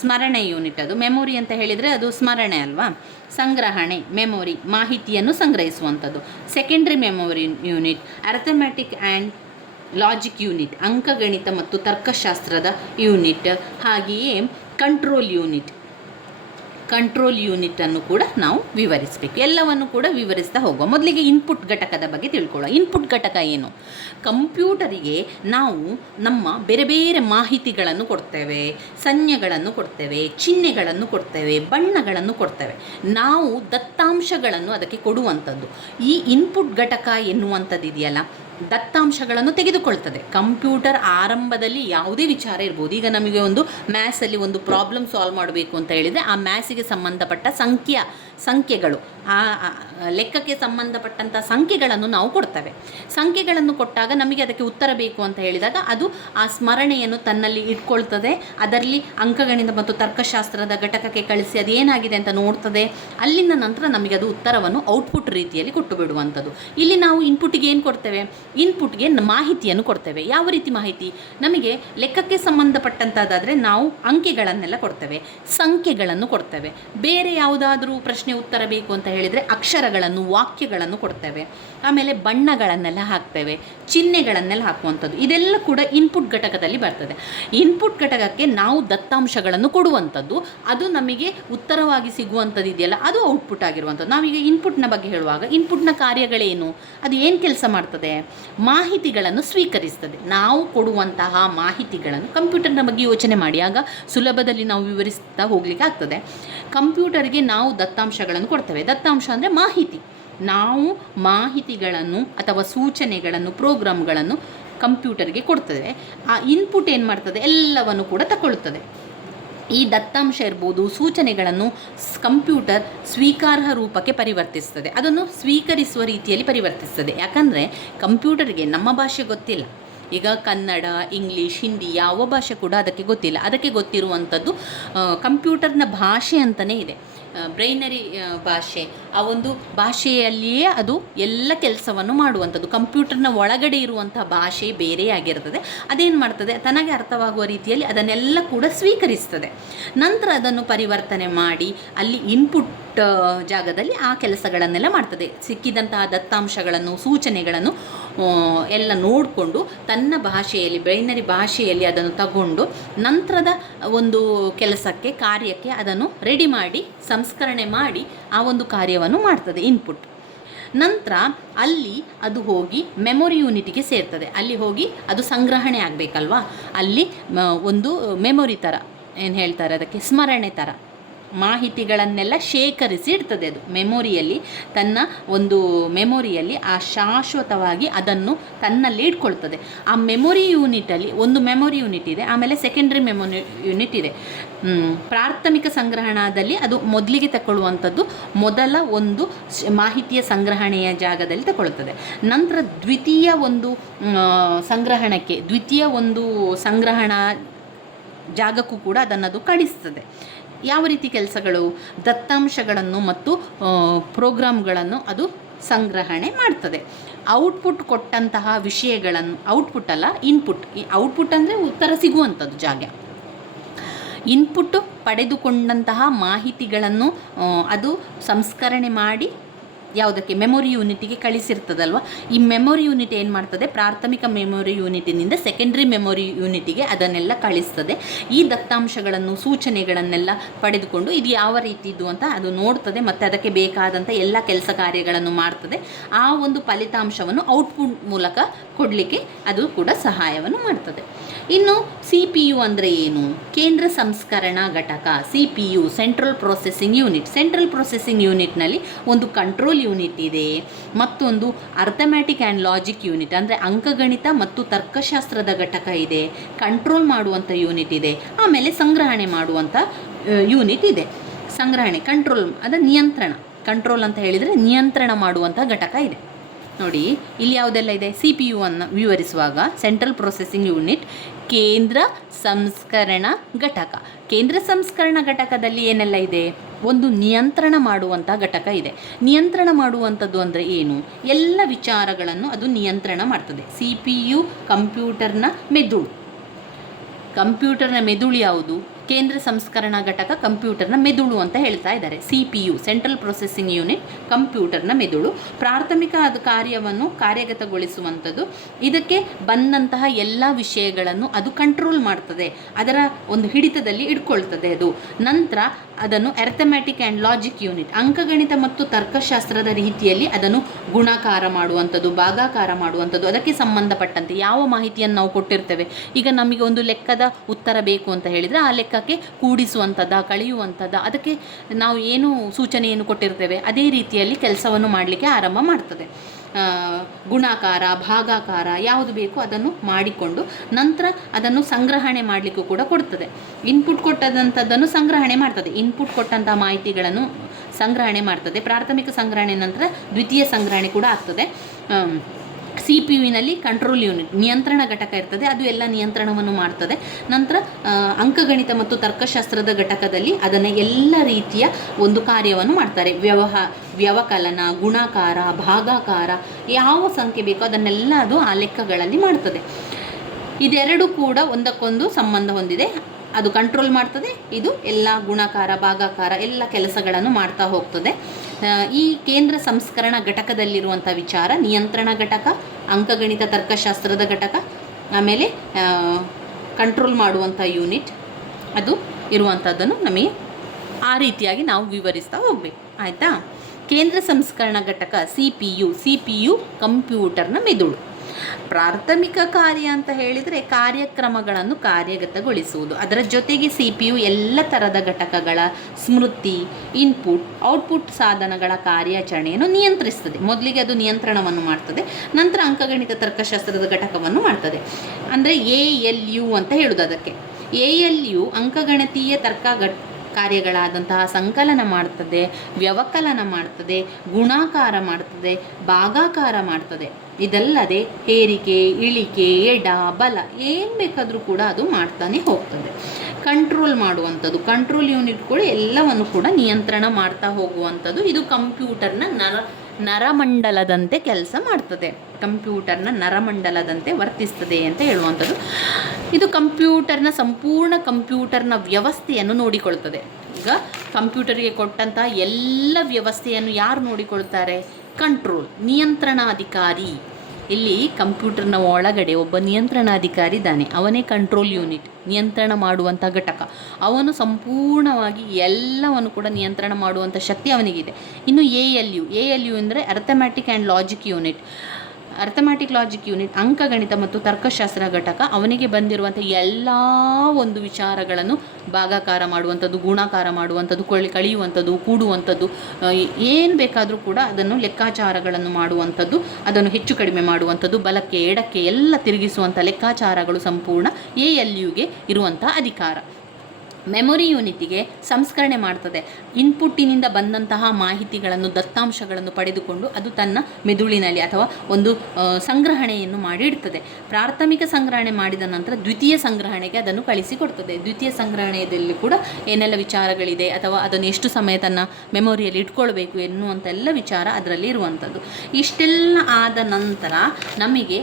ಸ್ಮರಣೆ ಯೂನಿಟ್ ಅದು. ಮೆಮೊರಿ ಅಂತ ಹೇಳಿದರೆ ಅದು ಸ್ಮರಣೆ ಅಲ್ವಾ? ಸಂಗ್ರಹಣೆ ಮೆಮೊರಿ ಮಾಹಿತಿಯನ್ನು ಸಂಗ್ರಹಿಸುವಂಥದ್ದು. Secondary memory unit arithmetic and logic unit ಅಂಕಗಣಿತ ಮತ್ತು ತರ್ಕಶಾಸ್ತ್ರದ ಯೂನಿಟ್ ಹಾಗೆಯೇ ಕಂಟ್ರೋಲ್ ಯೂನಿಟ್ ಕಂಟ್ರೋಲ್ ಯೂನಿಟನ್ನು ಕೂಡ ನಾವು ವಿವರಿಸಬೇಕು. ಎಲ್ಲವನ್ನು ಕೂಡ ವಿವರಿಸ್ತಾ ಹೋಗುವ. ಮೊದಲಿಗೆ ಇನ್ಪುಟ್ ಘಟಕದ ಬಗ್ಗೆ ತಿಳ್ಕೊಳ್ಳೋ ಇನ್ಪುಟ್ ಘಟಕ ಏನು? ಕಂಪ್ಯೂಟರಿಗೆ ನಾವು ನಮ್ಮ ಬೇರೆ ಬೇರೆ ಮಾಹಿತಿಗಳನ್ನು ಕೊಡ್ತೇವೆ. ಸಂಜ್ಞೆಗಳನ್ನು ಕೊಡ್ತೇವೆ. ಚಿಹ್ನೆಗಳನ್ನು ಕೊಡ್ತೇವೆ. ಬಣ್ಣಗಳನ್ನು ಕೊಡ್ತೇವೆ. ನಾವು ದತ್ತಾಂಶಗಳನ್ನು ಅದಕ್ಕೆ ಕೊಡುವಂಥದ್ದು. ಈ ಇನ್ಪುಟ್ ಘಟಕ ಎನ್ನುವಂಥದ್ದು ಇದೆಯಲ್ಲ ದತ್ತಾಂಶಗಳನ್ನು ತೆಗೆದುಕೊಳ್ತದೆ. ಕಂಪ್ಯೂಟರ್ ಆರಂಭದಲ್ಲಿ ಯಾವುದೇ ವಿಚಾರ ಇರ್ಬೋದು. ಈಗ ನಮಗೆ ಒಂದು ಮ್ಯಾಥ್ಸಲ್ಲಿ ಒಂದು ಪ್ರಾಬ್ಲಮ್ ಸಾಲ್ವ್ ಮಾಡಬೇಕು ಅಂತ ಹೇಳಿದರೆ ಆ ಮ್ಯಾಥ್ಸಿಗೆ ಸಂಬಂಧಪಟ್ಟ ಸಂಖ್ಯಾ, ಸಂಖ್ಯೆಗಳು. ಆ ಲೆಕ್ಕಕ್ಕೆ ಸಂಬಂಧಪಟ್ಟಂಥ ಸಂಖ್ಯೆಗಳನ್ನು ನಾವು ಕೊಡ್ತೇವೆ. ಸಂಖ್ಯೆಗಳನ್ನು ಕೊಟ್ಟಾಗ ನಮಗೆ ಅದಕ್ಕೆ ಉತ್ತರ ಬೇಕು ಅಂತ ಹೇಳಿದಾಗ ಅದು ಆ ಸ್ಮರಣೆಯನ್ನು ತನ್ನಲ್ಲಿ ಇಟ್ಕೊಳ್ತದೆ. ಅದರಲ್ಲಿ ಅಂಕಗಣಿತ ಮತ್ತು ತರ್ಕಶಾಸ್ತ್ರದ ಘಟಕಕ್ಕೆ ಕಳಿಸಿ ಅದೇನಾಗಿದೆ ಅಂತ ನೋಡ್ತದೆ. ಅಲ್ಲಿಂದ ನಂತರ ನಮಗೆ ಅದು ಉತ್ತರವನ್ನು ಔಟ್ಪುಟ್ ರೀತಿಯಲ್ಲಿ ಕೊಟ್ಟು ಬಿಡುವಂಥದ್ದು ಇಲ್ಲಿ ನಾವು ಇನ್ಪುಟ್ಗೆ ಏನು ಕೊಡ್ತೇವೆ? ಇನ್ಪುಟ್ಗೆ ಮಾಹಿತಿಯನ್ನು ಕೊಡ್ತೇವೆ. ಯಾವ ರೀತಿ ಮಾಹಿತಿ? ನಮಗೆ ಲೆಕ್ಕಕ್ಕೆ ಸಂಬಂಧಪಟ್ಟಂಥದ್ದಾದರೆ ನಾವು ಅಂಕೆಗಳನ್ನೆಲ್ಲ ಕೊಡ್ತೇವೆ. ಸಂಖ್ಯೆಗಳನ್ನು ಕೊಡ್ತೇವೆ. ಬೇರೆ ಯಾವುದಾದ್ರೂ ಪ್ರಶ್ನೆ ಉತ್ತರ ಬೇಕು ಅಂತ ಹೇಳಿದರೆ ಅಕ್ಷರಗಳನ್ನು, ವಾಕ್ಯಗಳನ್ನು ಕೊಡ್ತೇವೆ. ಆಮೇಲೆ ಬಣ್ಣಗಳನ್ನೆಲ್ಲ ಹಾಕ್ತೇವೆ, ಚಿಹ್ನೆಗಳನ್ನೆಲ್ಲ ಹಾಕುವಂಥದ್ದು. ಇದೆಲ್ಲ ಕೂಡ ಇನ್ಪುಟ್ ಘಟಕದಲ್ಲಿ ಬರ್ತದೆ. ಇನ್ಪುಟ್ ಘಟಕಕ್ಕೆ ನಾವು ದತ್ತಾಂಶಗಳನ್ನು ಕೊಡುವಂಥದ್ದು, ಅದು ನಮಗೆ ಉತ್ತರವಾಗಿ ಸಿಗುವಂಥದ್ದು ಇದೆಯಲ್ಲ, ಅದು ಔಟ್ಪುಟ್ ಆಗಿರುವಂಥದ್ದು. ನಾವೀಗ ಇನ್ಪುಟ್ನ ಬಗ್ಗೆ ಹೇಳುವಾಗ ಇನ್ಪುಟ್ನ ಕಾರ್ಯಗಳೇನು? ಅದು ಏನು ಕೆಲಸ ಮಾಡ್ತದೆ? ಮಾಹಿತಿಗಳನ್ನು ಸ್ವೀಕರಿಸ್ತದೆ. ನಾವು ಕೊಡುವಂತಹ ಮಾಹಿತಿಗಳನ್ನು ಕಂಪ್ಯೂಟರ್ನ ಬಗ್ಗೆ ಯೋಚನೆ ಮಾಡಿ. ಆಗ ಸುಲಭದಲ್ಲಿ ನಾವು ವಿವರಿಸ್ತಾ ಹೋಗ್ಲಿಕ್ಕೆ ಆಗ್ತದೆ. ಕಂಪ್ಯೂಟರ್ಗೆ ನಾವು ದತ್ತಾಂಶಗಳನ್ನು ಕೊಡ್ತೇವೆ. ದತ್ತಾಂಶ ಅಂದರೆ ಮಾಹಿತಿ. ನಾವು ಮಾಹಿತಿಗಳನ್ನು ಅಥವಾ ಸೂಚನೆಗಳನ್ನು, ಪ್ರೋಗ್ರಾಮ್ಗಳನ್ನು ಕಂಪ್ಯೂಟರ್ಗೆ ಕೊಡ್ತದೆ. ಆ ಇನ್ಪುಟ್ ಏನು ಮಾಡ್ತದೆ? ಎಲ್ಲವನ್ನು ಕೂಡ ತಗೊಳ್ಳುತ್ತದೆ ಈ ದತ್ತಾಂಶ ಇರ್ಬೋದು, ಸೂಚನೆಗಳನ್ನು ಕಂಪ್ಯೂಟರ್ ಸ್ವೀಕಾರ್ಹ ರೂಪಕ್ಕೆ ಪರಿವರ್ತಿಸ್ತದೆ. ಅದನ್ನು ಸ್ವೀಕರಿಸುವ ರೀತಿಯಲ್ಲಿ ಪರಿವರ್ತಿಸ್ತದೆ. ಯಾಕಂದರೆ ಕಂಪ್ಯೂಟರ್ಗೆ ನಮ್ಮ ಭಾಷೆ ಗೊತ್ತಿಲ್ಲ. ಈಗ ಕನ್ನಡ, ಇಂಗ್ಲೀಷ್, ಹಿಂದಿ ಯಾವ ಭಾಷೆ ಕೂಡ ಅದಕ್ಕೆ ಗೊತ್ತಿಲ್ಲ. ಅದಕ್ಕೆ ಗೊತ್ತಿರುವಂಥದ್ದು ಕಂಪ್ಯೂಟರ್ನ ಭಾಷೆ ಅಂತಲೇ ಇದೆ. ಬ್ರೈನರಿ ಭಾಷೆ. ಆ ಒಂದು ಭಾಷೆಯಲ್ಲಿಯೇ ಅದು ಎಲ್ಲ ಕೆಲಸವನ್ನು ಮಾಡುವಂಥದ್ದು. ಕಂಪ್ಯೂಟರ್ನ ಒಳಗಡೆ ಇರುವಂಥ ಭಾಷೆ ಬೇರೆಯಾಗಿರ್ತದೆ ಅದೇನು ಮಾಡ್ತದೆ? ತನಗೆ ಅರ್ಥವಾಗುವ ರೀತಿಯಲ್ಲಿ ಅದನ್ನೆಲ್ಲ ಕೂಡ ಸ್ವೀಕರಿಸ್ತದೆ. ನಂತರ ಅದನ್ನು ಪರಿವರ್ತನೆ ಮಾಡಿ ಅಲ್ಲಿ ಇನ್ಪುಟ್ ಜಾಗದಲ್ಲಿ ಆ ಕೆಲಸಗಳನ್ನೆಲ್ಲ ಮಾಡ್ತದೆ. ಸಿಕ್ಕಿದಂತಹ ದತ್ತಾಂಶಗಳನ್ನು, ಸೂಚನೆಗಳನ್ನು ಎಲ್ಲ ನೋಡಿಕೊಂಡು ತನ್ನ ಭಾಷೆಯಲ್ಲಿ, ಬ್ರೈನರಿ ಭಾಷೆಯಲ್ಲಿ ಅದನ್ನು ತಗೊಂಡು ನಂತರದ ಒಂದು ಕೆಲಸಕ್ಕೆ, ಕಾರ್ಯಕ್ಕೆ ಅದನ್ನು ರೆಡಿ ಮಾಡಿ ಸಂಸ್ಕರಣೆ ಮಾಡಿ ಆ ಒಂದು ಕಾರ್ಯವನ್ನು ಮಾಡ್ತದೆ ಇನ್ಪುಟ್ ನಂತರ ಅಲ್ಲಿ ಅದು ಹೋಗಿ ಮೆಮೊರಿ ಯೂನಿಟಿಗೆ ಸೇರ್ತದೆ. ಅಲ್ಲಿ ಹೋಗಿ ಅದು ಸಂಗ್ರಹಣೆ ಆಗಬೇಕಲ್ವಾ? ಅಲ್ಲಿ ಒಂದು ಮೆಮೊರಿ ಥರ ಏನು ಹೇಳ್ತಾರೆ ಅದಕ್ಕೆ? ಸ್ಮರಣೆ ಥರ ಮಾಹಿತಿಗಳನ್ನೆಲ್ಲ ಶೇಖರಿಸಿ ಇಡ್ತದೆ ಅದು. ಮೆಮೊರಿಯಲ್ಲಿ ತನ್ನ ಒಂದು ಮೆಮೊರಿಯಲ್ಲಿ ಆ ಶಾಶ್ವತವಾಗಿ ಅದನ್ನು ತನ್ನಲ್ಲಿ ಇಟ್ಕೊಳ್ತದೆ. ಆ ಮೆಮೊರಿ ಯೂನಿಟಲ್ಲಿ ಒಂದು ಮೆಮೊರಿ ಯೂನಿಟ್ ಇದೆ, ಆಮೇಲೆ ಸೆಕೆಂಡ್ರಿ ಮೆಮೊರಿ ಯೂನಿಟ್ ಇದೆ. ಪ್ರಾಥಮಿಕ ಸಂಗ್ರಹಣದಲ್ಲಿ ಅದು ಮೊದಲಿಗೆ ತಗೊಳ್ಳುವಂಥದ್ದು ಮೊದಲ ಒಂದು ಮಾಹಿತಿಯ ಸಂಗ್ರಹಣೆಯ ಜಾಗದಲ್ಲಿ ತಗೊಳ್ತದೆ ನಂತರ ದ್ವಿತೀಯ ಒಂದು ಸಂಗ್ರಹಣಕ್ಕೆ ದ್ವಿತೀಯ ಒಂದು ಸಂಗ್ರಹಣ ಜಾಗಕ್ಕೂ ಕೂಡ ಅದನ್ನದು ಕಳಿಸ್ತದೆ. ಯಾವ ರೀತಿ ಕೆಲಸಗಳು, ದತ್ತಾಂಶಗಳನ್ನು ಮತ್ತು ಪ್ರೋಗ್ರಾಮ್ಗಳನ್ನು ಅದು ಸಂಗ್ರಹಣೆ ಮಾಡ್ತದೆ. ಔಟ್ಪುಟ್ ಕೊಟ್ಟಂತಹ ವಿಷಯಗಳನ್ನು, ಔಟ್ಪುಟ್ ಅಲ್ಲ, ಇನ್ಪುಟ್. ಈ ಔಟ್ಪುಟ್ ಅಂದರೆ ಉತ್ತರ ಸಿಗುವಂಥದ್ದು ಜಾಗ. ಇನ್ಪುಟ್ ಪಡೆದುಕೊಂಡಂತಹ ಮಾಹಿತಿಗಳನ್ನು ಅದು ಸಂಸ್ಕರಣೆ ಮಾಡಿ ಯಾವುದಕ್ಕೆ? ಮೆಮೊರಿ ಯೂನಿಟಿಗೆ ಕಳಿಸಿರ್ತದಲ್ವ? ಈ ಮೆಮೊರಿ ಯೂನಿಟ್ ಏನು ಮಾಡ್ತದೆ? ಪ್ರಾಥಮಿಕ ಮೆಮೊರಿ ಯೂನಿಟಿನಿಂದ ಸೆಕೆಂಡ್ರಿ ಮೆಮೊರಿ ಯೂನಿಟಿಗೆ ಅದನ್ನೆಲ್ಲ ಕಳಿಸ್ತದೆ. ಈ ದತ್ತಾಂಶಗಳನ್ನು, ಸೂಚನೆಗಳನ್ನೆಲ್ಲ ಪಡೆದುಕೊಂಡು ಇದು ಯಾವ ರೀತಿದ್ದು ಅಂತ ಅದು ನೋಡ್ತದೆ, ಮತ್ತು ಅದಕ್ಕೆ ಬೇಕಾದಂಥ ಎಲ್ಲ ಕೆಲಸ ಕಾರ್ಯಗಳನ್ನು ಮಾಡ್ತದೆ. ಆ ಒಂದು ಫಲಿತಾಂಶವನ್ನು ಔಟ್ಪುಟ್ ಮೂಲಕ ಕೊಡಲಿಕ್ಕೆ ಅದು ಕೂಡ ಸಹಾಯವನ್ನು ಮಾಡ್ತದೆ. ಇನ್ನು ಸಿ ಪಿ ಯು ಅಂದರೆ ಏನು? ಕೇಂದ್ರ ಸಂಸ್ಕರಣಾ ಘಟಕ C P U central processing unit central processing ಯೂನಿಟ್ನಲ್ಲಿ ಒಂದು ಕಂಟ್ರೋಲ್ ಯೂನಿಟ್ ಇದೆ, ಮತ್ತೊಂದು ಅರ್ಥಮ್ಯಾಟಿಕ್ ಆ್ಯಂಡ್ ಲಾಜಿಕ್ ಯೂನಿಟ್, ಅಂದರೆ ಅಂಕಗಣಿತ ಮತ್ತು ತರ್ಕಶಾಸ್ತ್ರದ ಘಟಕ ಇದೆ. ಕಂಟ್ರೋಲ್ ಮಾಡುವಂಥ ಯೂನಿಟ್ ಇದೆ, ಆಮೇಲೆ ಸಂಗ್ರಹಣೆ ಮಾಡುವಂಥ ಯೂನಿಟ್ ಇದೆ. ಸಂಗ್ರಹಣೆ, ಕಂಟ್ರೋಲ್, ಅದ ನಿಯಂತ್ರಣ. ಕಂಟ್ರೋಲ್ ಅಂತ ಹೇಳಿದರೆ ನಿಯಂತ್ರಣ ಮಾಡುವಂಥ ಘಟಕ ಇದೆ. ನೋಡಿ, ಇಲ್ಲಿ ಯಾವುದೆಲ್ಲ ಇದೆ? ಸಿ ಪಿ ಯು ಅನ್ನು ವಿವರಿಸುವಾಗ ಸೆಂಟ್ರಲ್ ಪ್ರೊಸೆಸಿಂಗ್ ಯೂನಿಟ್, ಕೇಂದ್ರ ಸಂಸ್ಕರಣಾ ಘಟಕ. ಕೇಂದ್ರ ಸಂಸ್ಕರಣಾ ಘಟಕದಲ್ಲಿ ಏನೆಲ್ಲ ಇದೆ? ಒಂದು ನಿಯಂತ್ರಣ ಮಾಡುವಂಥ ಘಟಕ ಇದೆ. ನಿಯಂತ್ರಣ ಮಾಡುವಂಥದ್ದು ಅಂದರೆ ಏನು? ಎಲ್ಲ ವಿಚಾರಗಳನ್ನು ಅದು ನಿಯಂತ್ರಣ ಮಾಡ್ತದೆ. ಸಿ ಪಿ ಯು ಕಂಪ್ಯೂಟರ್ನ ಮೆದುಳು. ಕಂಪ್ಯೂಟರ್ನ ಮೆದುಳು ಯಾವುದು? ಕೇಂದ್ರ ಸಂಸ್ಕರಣಾ ಘಟಕ ಕಂಪ್ಯೂಟರ್ನ ಮೆದುಳು ಅಂತ ಹೇಳ್ತಾ ಇದ್ದಾರೆ. C P U central processing unit, ಕಂಪ್ಯೂಟರ್ನ ಮೆದುಳು. ಪ್ರಾಥಮಿಕ ಅದು ಕಾರ್ಯವನ್ನು ಕಾರ್ಯಗತಗೊಳಿಸುವಂಥದ್ದು. ಇದಕ್ಕೆ ಬಂದಂತಹ ಎಲ್ಲ ವಿಷಯಗಳನ್ನು ಅದು ಕಂಟ್ರೋಲ್ ಮಾಡ್ತದೆ. ಅದರ ಒಂದು ಹಿಡಿತದಲ್ಲಿ ಇಟ್ಕೊಳ್ತದೆ ಅದು. ನಂತರ ಅದನ್ನು ಅರ್ಥಮ್ಯಾಟಿಕ್ ಆ್ಯಂಡ್ ಲಾಜಿಕ್ ಯೂನಿಟ್ ಅಂಕಗಣಿತ ಮತ್ತು ತರ್ಕಶಾಸ್ತ್ರದ ರೀತಿಯಲ್ಲಿ ಅದನ್ನು ಗುಣಾಕಾರ ಮಾಡುವಂಥದ್ದು, ಭಾಗಾಕಾರ ಮಾಡುವಂಥದ್ದು, ಅದಕ್ಕೆ ಸಂಬಂಧಪಟ್ಟಂತೆ ಯಾವ ಮಾಹಿತಿಯನ್ನು ನಾವು ಕೊಟ್ಟಿರ್ತೇವೆ. ಈಗ ನಮಗೆ ಒಂದು ಲೆಕ್ಕದ ಉತ್ತರ ಬೇಕು ಅಂತ ಹೇಳಿದರೆ ಆ ಲೆಕ್ಕಕ್ಕೆ ಕೂಡಿಸುವಂಥದ್ದ, ಕಳೆಯುವಂಥದ್ದ, ಅದಕ್ಕೆ ನಾವು ಏನು ಸೂಚನೆಯನ್ನು ಕೊಟ್ಟಿರ್ತೇವೆ, ಅದೇ ರೀತಿಯಲ್ಲಿ ಕೆಲಸವನ್ನು ಮಾಡಲಿಕ್ಕೆ ಆರಂಭ ಮಾಡ್ತದೆ. ಗುಣಾಕಾರ, ಭಾಗಾಕಾರ ಯಾವುದು ಬೇಕು ಅದನ್ನು ಮಾಡಿಕೊಂಡು ನಂತರ ಅದನ್ನು ಸಂಗ್ರಹಣೆ ಮಾಡಲಿಕ್ಕೂ ಕೂಡ ಕೊಡ್ತದೆ. ಇನ್ಪುಟ್ ಕೊಟ್ಟದಂಥದ್ದನ್ನು ಸಂಗ್ರಹಣೆ ಮಾಡ್ತದೆ. ಇನ್ಪುಟ್ ಕೊಟ್ಟಂಥ ಮಾಹಿತಿಗಳನ್ನು ಸಂಗ್ರಹಣೆ ಮಾಡ್ತದೆ. ಪ್ರಾಥಮಿಕ ಸಂಗ್ರಹಣೆ ನಂತರ ದ್ವಿತೀಯ ಸಂಗ್ರಹಣೆ ಕೂಡ ಆಗ್ತದೆ. ಸಿ ಪಿ ಯುವಿನಲ್ಲಿ ಕಂಟ್ರೋಲ್ ಯೂನಿಟ್ ನಿಯಂತ್ರಣ ಘಟಕ ಇರ್ತದೆ, ಅದು ಎಲ್ಲ ನಿಯಂತ್ರಣವನ್ನು ಮಾಡ್ತದೆ. ನಂತರ ಅಂಕಗಣಿತ ಮತ್ತು ತರ್ಕಶಾಸ್ತ್ರದ ಘಟಕದಲ್ಲಿ ಅದನ್ನು ಎಲ್ಲ ರೀತಿಯ ಒಂದು ಕಾರ್ಯವನ್ನು ಮಾಡ್ತಾರೆ. ವ್ಯವಹ, ವ್ಯವಕಲನ, ಗುಣಾಕಾರ, ಭಾಗಾಕಾರ, ಯಾವ ಸಂಖ್ಯೆ ಬೇಕೋ ಅದನ್ನೆಲ್ಲ ಅದು ಆ ಲೆಕ್ಕಗಳಲ್ಲಿ ಮಾಡ್ತದೆ. ಇದೆರಡು ಕೂಡ ಒಂದಕ್ಕೊಂದು ಸಂಬಂಧ ಹೊಂದಿದೆ. ಅದು ಕಂಟ್ರೋಲ್ ಮಾಡ್ತದೆ, ಇದು ಎಲ್ಲ ಗುಣಾಕಾರ, ಭಾಗಾಕಾರ, ಎಲ್ಲ ಕೆಲಸಗಳನ್ನು ಮಾಡ್ತಾ ಹೋಗ್ತದೆ. ಈ ಕೇಂದ್ರ ಸಂಸ್ಕರಣ ಘಟಕದಲ್ಲಿರುವಂಥ ವಿಚಾರ, ನಿಯಂತ್ರಣ ಘಟಕ, ಅಂಕಗಣಿತ ತರ್ಕಶಾಸ್ತ್ರದ ಘಟಕ, ಆಮೇಲೆ ಕಂಟ್ರೋಲ್ ಮಾಡುವಂಥ ಯೂನಿಟ್ ಅದು ಇರುವಂಥದ್ದನ್ನು ನಮಗೆ ಆ ರೀತಿಯಾಗಿ ನಾವು ವಿವರಿಸ್ತಾ ಹೋಗಬೇಕು. ಆಯಿತಾ? ಕೇಂದ್ರ ಸಂಸ್ಕರಣ ಘಟಕ C P U C P U ಕಂಪ್ಯೂಟರ್ನ ಮೆದುಳು. ಪ್ರಾಥಮಿಕ ಕಾರ್ಯ ಅಂತ ಹೇಳಿದರೆ ಕಾರ್ಯಕ್ರಮಗಳನ್ನು ಕಾರ್ಯಗತಗೊಳಿಸುವುದು. ಅದರ ಜೊತೆಗೆ ಸಿ ಪಿ ಯು ಎಲ್ಲ ಥರದ ಘಟಕಗಳ ಸ್ಮೃತಿ ಇನ್ಪುಟ್ ಔಟ್ಪುಟ್ ಸಾಧನಗಳ ಕಾರ್ಯಾಚರಣೆಯನ್ನು ನಿಯಂತ್ರಿಸ್ತದೆ. ಮೊದಲಿಗೆ ಅದು ನಿಯಂತ್ರಣವನ್ನು ಮಾಡ್ತದೆ, ನಂತರ ಅಂಕಗಣಿತ ತರ್ಕಶಾಸ್ತ್ರದ ಘಟಕವನ್ನು ಮಾಡ್ತದೆ. ಅಂದರೆ ಎ ಎಲ್ ಯು ಅಂತ ಹೇಳೋದು ಅದಕ್ಕೆ. ಎ ಎಲ್ ಯು ಅಂಕಗಣತೀಯ ತರ್ಕ ಕಾರ್ಯಗಳಾದಂತಹ ಸಂಕಲನ ಮಾಡ್ತದೆ, ವ್ಯವಕಲನ ಮಾಡ್ತದೆ, ಗುಣಾಕಾರ ಮಾಡ್ತದೆ, ಭಾಗಾಕಾರ ಮಾಡ್ತದೆ. ಇದಲ್ಲದೆ ಹೇರಿಕೆ, ಇಳಿಕೆ, ಎಡ, ಬಲ, ಏನು ಬೇಕಾದರೂ ಕೂಡ ಅದು ಮಾಡ್ತಾನೆ ಹೋಗ್ತದೆ. ಕಂಟ್ರೋಲ್ ಮಾಡುವಂಥದ್ದು ಕಂಟ್ರೋಲ್ ಯೂನಿಟ್ ಕೂಡ ಎಲ್ಲವನ್ನು ಕೂಡ ನಿಯಂತ್ರಣ ಮಾಡ್ತಾ ಹೋಗುವಂಥದ್ದು. ಇದು ಕಂಪ್ಯೂಟರ್ನ ನರ, ನರಮಂಡಲದಂತೆ ಕೆಲಸ ಮಾಡ್ತದೆ. ಕಂಪ್ಯೂಟರ್ನ ನರಮಂಡಲದಂತೆ ವರ್ತಿಸ್ತದೆ ಅಂತ ಹೇಳುವಂಥದ್ದು. ಇದು ಕಂಪ್ಯೂಟರ್ನ ಸಂಪೂರ್ಣ ಕಂಪ್ಯೂಟರ್ನ ವ್ಯವಸ್ಥೆಯನ್ನು ನೋಡಿಕೊಳ್ತದೆ. ಈಗ ಕಂಪ್ಯೂಟರ್ಗೆ ಕೊಟ್ಟಂತಹ ಎಲ್ಲ ವ್ಯವಸ್ಥೆಯನ್ನು ಯಾರು ನೋಡಿಕೊಳ್ತಾರೆ? ಕಂಟ್ರೋಲ್ ನಿಯಂತ್ರಣಾಧಿಕಾರಿ. ಇಲ್ಲಿ ಕಂಪ್ಯೂಟರ್ನ ಒಳಗಡೆ ಒಬ್ಬ ನಿಯಂತ್ರಣಾಧಿಕಾರಿ ಇದ್ದಾನೆ. ಅವನೇ ಕಂಟ್ರೋಲ್ ಯೂನಿಟ್ ನಿಯಂತ್ರಣ ಮಾಡುವಂಥ ಘಟಕ. ಅವನು ಸಂಪೂರ್ಣವಾಗಿ ಎಲ್ಲವನ್ನು ಕೂಡ ನಿಯಂತ್ರಣ ಮಾಡುವಂಥ ಶಕ್ತಿ ಅವನಿಗಿದೆ. ಇನ್ನು A L U A L U ಅಂದರೆ arithmetic and logic unit arithmetic logic unit, ಅಂಕಗಣಿತ ಮತ್ತು ತರ್ಕಶಾಸ್ತ್ರ ಘಟಕ, ಅವನಿಗೆ ಬಂದಿರುವಂಥ ಎಲ್ಲ ಒಂದು ವಿಚಾರಗಳನ್ನು ಭಾಗಾಕಾರ ಮಾಡುವಂಥದ್ದು, ಗುಣಾಕಾರ ಮಾಡುವಂಥದ್ದು, ಕೊಳಿ, ಕಳೆಯುವಂಥದ್ದು, ಕೂಡುವಂಥದ್ದು ಏನು ಬೇಕಾದರೂ ಕೂಡ ಅದನ್ನು ಲೆಕ್ಕಾಚಾರಗಳನ್ನು ಮಾಡುವಂಥದ್ದು, ಅದನ್ನು ಹೆಚ್ಚು ಕಡಿಮೆ ಮಾಡುವಂಥದ್ದು, ಬಲಕ್ಕೆ, ಎಡಕ್ಕೆ ಎಲ್ಲ ತಿರುಗಿಸುವಂಥ ಲೆಕ್ಕಾಚಾರಗಳು ಸಂಪೂರ್ಣ ಎ ಎಲ್ ಯುಗೆ ಇರುವಂಥ ಅಧಿಕಾರ. ಮೆಮೊರಿ ಯೂನಿಟಿಗೆ ಸಂಸ್ಕರಣೆ ಮಾಡ್ತದೆ. ಇನ್ಪುಟ್ಟಿನಿಂದ ಬಂದಂತಹ ಮಾಹಿತಿಗಳನ್ನು, ದತ್ತಾಂಶಗಳನ್ನು ಪಡೆದುಕೊಂಡು ಅದು ತನ್ನ ಮೆದುಳಿನಲ್ಲಿ ಅಥವಾ ಒಂದು ಸಂಗ್ರಹಣೆಯನ್ನು ಮಾಡಿ ಇಡ್ತದೆ. ಪ್ರಾಥಮಿಕ ಸಂಗ್ರಹಣೆ ಮಾಡಿದ ನಂತರ ದ್ವಿತೀಯ ಸಂಗ್ರಹಣೆಗೆ ಅದನ್ನು ಕಳಿಸಿಕೊಡ್ತದೆ ದ್ವಿತೀಯ ಸಂಗ್ರಹಣೆಯಲ್ಲಿ ಕೂಡ ಏನೆಲ್ಲ ವಿಚಾರಗಳಿದೆ ಅಥವಾ ಅದನ್ನು ಎಷ್ಟು ಸಮಯ ತನ್ನ ಮೆಮೊರಿಯಲ್ಲಿ ಇಟ್ಕೊಳ್ಬೇಕು ಎನ್ನುವಂಥ ಎಲ್ಲ ವಿಚಾರ ಅದರಲ್ಲಿ ಇರುವಂಥದ್ದು. ಇಷ್ಟೆಲ್ಲ ಆದ ನಂತರ ನಮಗೆ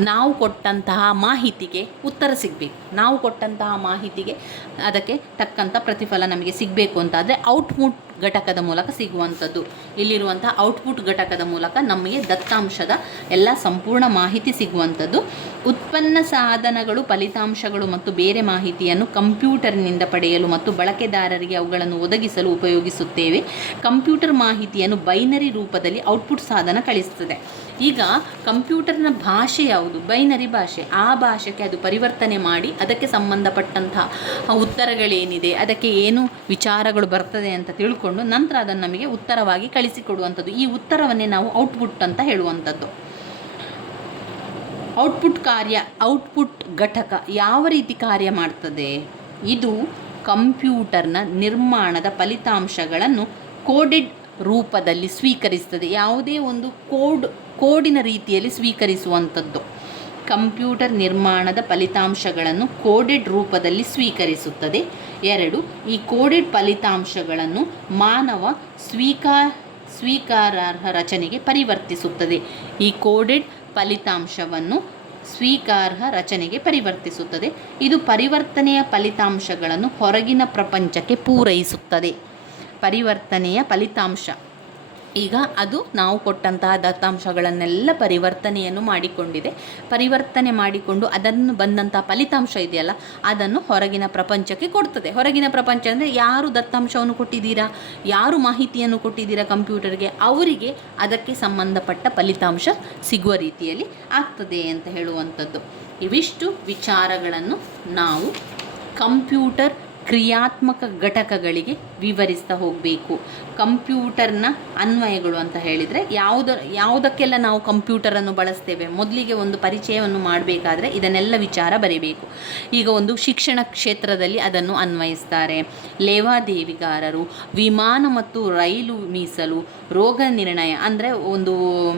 ನಾವು ಕೊಟ್ಟಂತಹ ಮಾಹಿತಿಗೆ ಉತ್ತರ ಸಿಗಬೇಕು. ನಾವು ಕೊಟ್ಟಂತಹ ಮಾಹಿತಿಗೆ ಅದಕ್ಕೆ ತಕ್ಕಂಥ ಪ್ರತಿಫಲ ನಮಗೆ ಸಿಗಬೇಕು ಅಂತಾದರೆ ಔಟ್ಪುಟ್ ಘಟಕದ ಮೂಲಕ ಸಿಗುವಂಥದ್ದು. ಇಲ್ಲಿರುವಂತಹ ಔಟ್ಪುಟ್ ಘಟಕದ ಮೂಲಕ ನಮಗೆ ದತ್ತಾಂಶದ ಎಲ್ಲ ಸಂಪೂರ್ಣ ಮಾಹಿತಿ ಸಿಗುವಂಥದ್ದು. ಉತ್ಪನ್ನ ಸಾಧನಗಳು, ಫಲಿತಾಂಶಗಳು ಮತ್ತು ಬೇರೆ ಮಾಹಿತಿಯನ್ನು ಕಂಪ್ಯೂಟರ್ನಿಂದ ಪಡೆಯಲು ಮತ್ತು ಬಳಕೆದಾರರಿಗೆ ಅವುಗಳನ್ನು ಒದಗಿಸಲು ಉಪಯೋಗಿಸುತ್ತೇವೆ. ಕಂಪ್ಯೂಟರ್ ಮಾಹಿತಿಯನ್ನು ಬೈನರಿ ರೂಪದಲ್ಲಿ ಔಟ್ಪುಟ್ ಸಾಧನ ಕಳಿಸ್ತದೆ ಈಗ ಕಂಪ್ಯೂಟರ್ನ ಭಾಷೆ ಯಾವುದು? ಬೈನರಿ ಭಾಷೆ. ಆ ಭಾಷೆಗೆ ಅದು ಪರಿವರ್ತನೆ ಮಾಡಿ ಅದಕ್ಕೆ ಸಂಬಂಧಪಟ್ಟಂತಹ ಉತ್ತರಗಳೇನಿದೆ, ಅದಕ್ಕೆ ಏನು ವಿಚಾರಗಳು ಬರ್ತದೆ ಅಂತ ತಿಳ್ಕೊಂಡು ನಂತರ ಅದನ್ನು ನಮಗೆ ಉತ್ತರವಾಗಿ ಕಳಿಸಿಕೊಡುವಂಥದ್ದು. ಈ ಉತ್ತರವನ್ನೇ ನಾವು ಔಟ್ಪುಟ್ ಅಂತ ಹೇಳುವಂಥದ್ದು. ಔಟ್ಪುಟ್ ಕಾರ್ಯ, ಔಟ್ಪುಟ್ ಘಟಕ ಯಾವ ರೀತಿ ಕಾರ್ಯ ಮಾಡ್ತದೆ? ಇದು ಕಂಪ್ಯೂಟರ್ನ ನಿರ್ಮಾಣದ ಫಲಿತಾಂಶಗಳನ್ನು ಕೋಡೆಡ್ ರೂಪದಲ್ಲಿ ಸ್ವೀಕರಿಸ್ತದೆ. ಯಾವುದೇ ಒಂದು ಕೋಡ್, ಕೋಡಿನ ರೀತಿಯಲ್ಲಿ ಸ್ವೀಕರಿಸುವಂಥದ್ದು. ಕಂಪ್ಯೂಟರ್ ನಿರ್ಮಾಣದ ಫಲಿತಾಂಶಗಳನ್ನು ಕೋಡೆಡ್ ರೂಪದಲ್ಲಿ ಸ್ವೀಕರಿಸುತ್ತದೆ. ಎರಡು, ಈ ಕೋಡೆಡ್ ಫಲಿತಾಂಶಗಳನ್ನು ಮಾನವ ಸ್ವೀಕಾರ ಸ್ವೀಕಾರಾರ್ಹ ರಚನೆಗೆ ಪರಿವರ್ತಿಸುತ್ತದೆ. ಈ ಕೋಡೆಡ್ ಫಲಿತಾಂಶವನ್ನು ಸ್ವೀಕಾರ್ಹ ರಚನೆಗೆ ಪರಿವರ್ತಿಸುತ್ತದೆ. ಇದು ಪರಿವರ್ತನೆಯ ಫಲಿತಾಂಶಗಳನ್ನು ಹೊರಗಿನ ಪ್ರಪಂಚಕ್ಕೆ ಪೂರೈಸುತ್ತದೆ. ಪರಿವರ್ತನೆಯ ಫಲಿತಾಂಶ. ಈಗ ಅದು ನಾವು ಕೊಟ್ಟಂತಹ ದತ್ತಾಂಶಗಳನ್ನೆಲ್ಲ ಪರಿವರ್ತನೆಯನ್ನು ಮಾಡಿಕೊಂಡಿದೆ. ಪರಿವರ್ತನೆ ಮಾಡಿಕೊಂಡು ಅದನ್ನು ಬಂದಂತಹ ಫಲಿತಾಂಶ ಇದೆಯಲ್ಲ, ಅದನ್ನು ಹೊರಗಿನ ಪ್ರಪಂಚಕ್ಕೆ ಕೊಡ್ತದೆ. ಹೊರಗಿನ ಪ್ರಪಂಚ ಅಂದರೆ ಯಾರು ದತ್ತಾಂಶವನ್ನು ಕೊಟ್ಟಿದ್ದೀರಾ? ಯಾರು ಮಾಹಿತಿಯನ್ನು ಕೊಟ್ಟಿದ್ದೀರಾ ಕಂಪ್ಯೂಟರ್ಗೆ? ಅವರಿಗೆ ಅದಕ್ಕೆ ಸಂಬಂಧಪಟ್ಟ ಫಲಿತಾಂಶ ಸಿಗುವ ರೀತಿಯಲ್ಲಿ ಆಗ್ತದೆ ಅಂತ ಹೇಳುವಂಥದ್ದು. ಇವಿಷ್ಟು ವಿಚಾರಗಳನ್ನು ನಾವು ಕಂಪ್ಯೂಟರ್ ಕ್ರಿಯಾತ್ಮಕ ಘಟಕಗಳಿಗೆ ವಿವರಿಸ್ತಾ ಹೋಗಬೇಕು. ಕಂಪ್ಯೂಟರ್ನ ಅನ್ವಯಗಳು ಅಂತ ಹೇಳಿದರೆ ಯಾವುದ, ಯಾವುದಕ್ಕೆಲ್ಲ ನಾವು ಕಂಪ್ಯೂಟರನ್ನು ಬಳಸ್ತೇವೆ? ಮೊದಲಿಗೆ ಒಂದು ಪರಿಚಯವನ್ನು ಮಾಡಬೇಕಾದ್ರೆ ಇದನ್ನೆಲ್ಲ ವಿಚಾರ ಬರೀಬೇಕು. ಈಗ ಒಂದು ಶಿಕ್ಷಣ ಕ್ಷೇತ್ರದಲ್ಲಿ ಅದನ್ನು ಅನ್ವಯಿಸ್ತಾರೆ. ಲೇವಾದೇವಿಗಾರರು, ವಿಮಾನ ಮತ್ತು ರೈಲು ಮೀಸಲು, ರೋಗ ನಿರ್ಣಯ ಅಂದರೆ ಒಂದು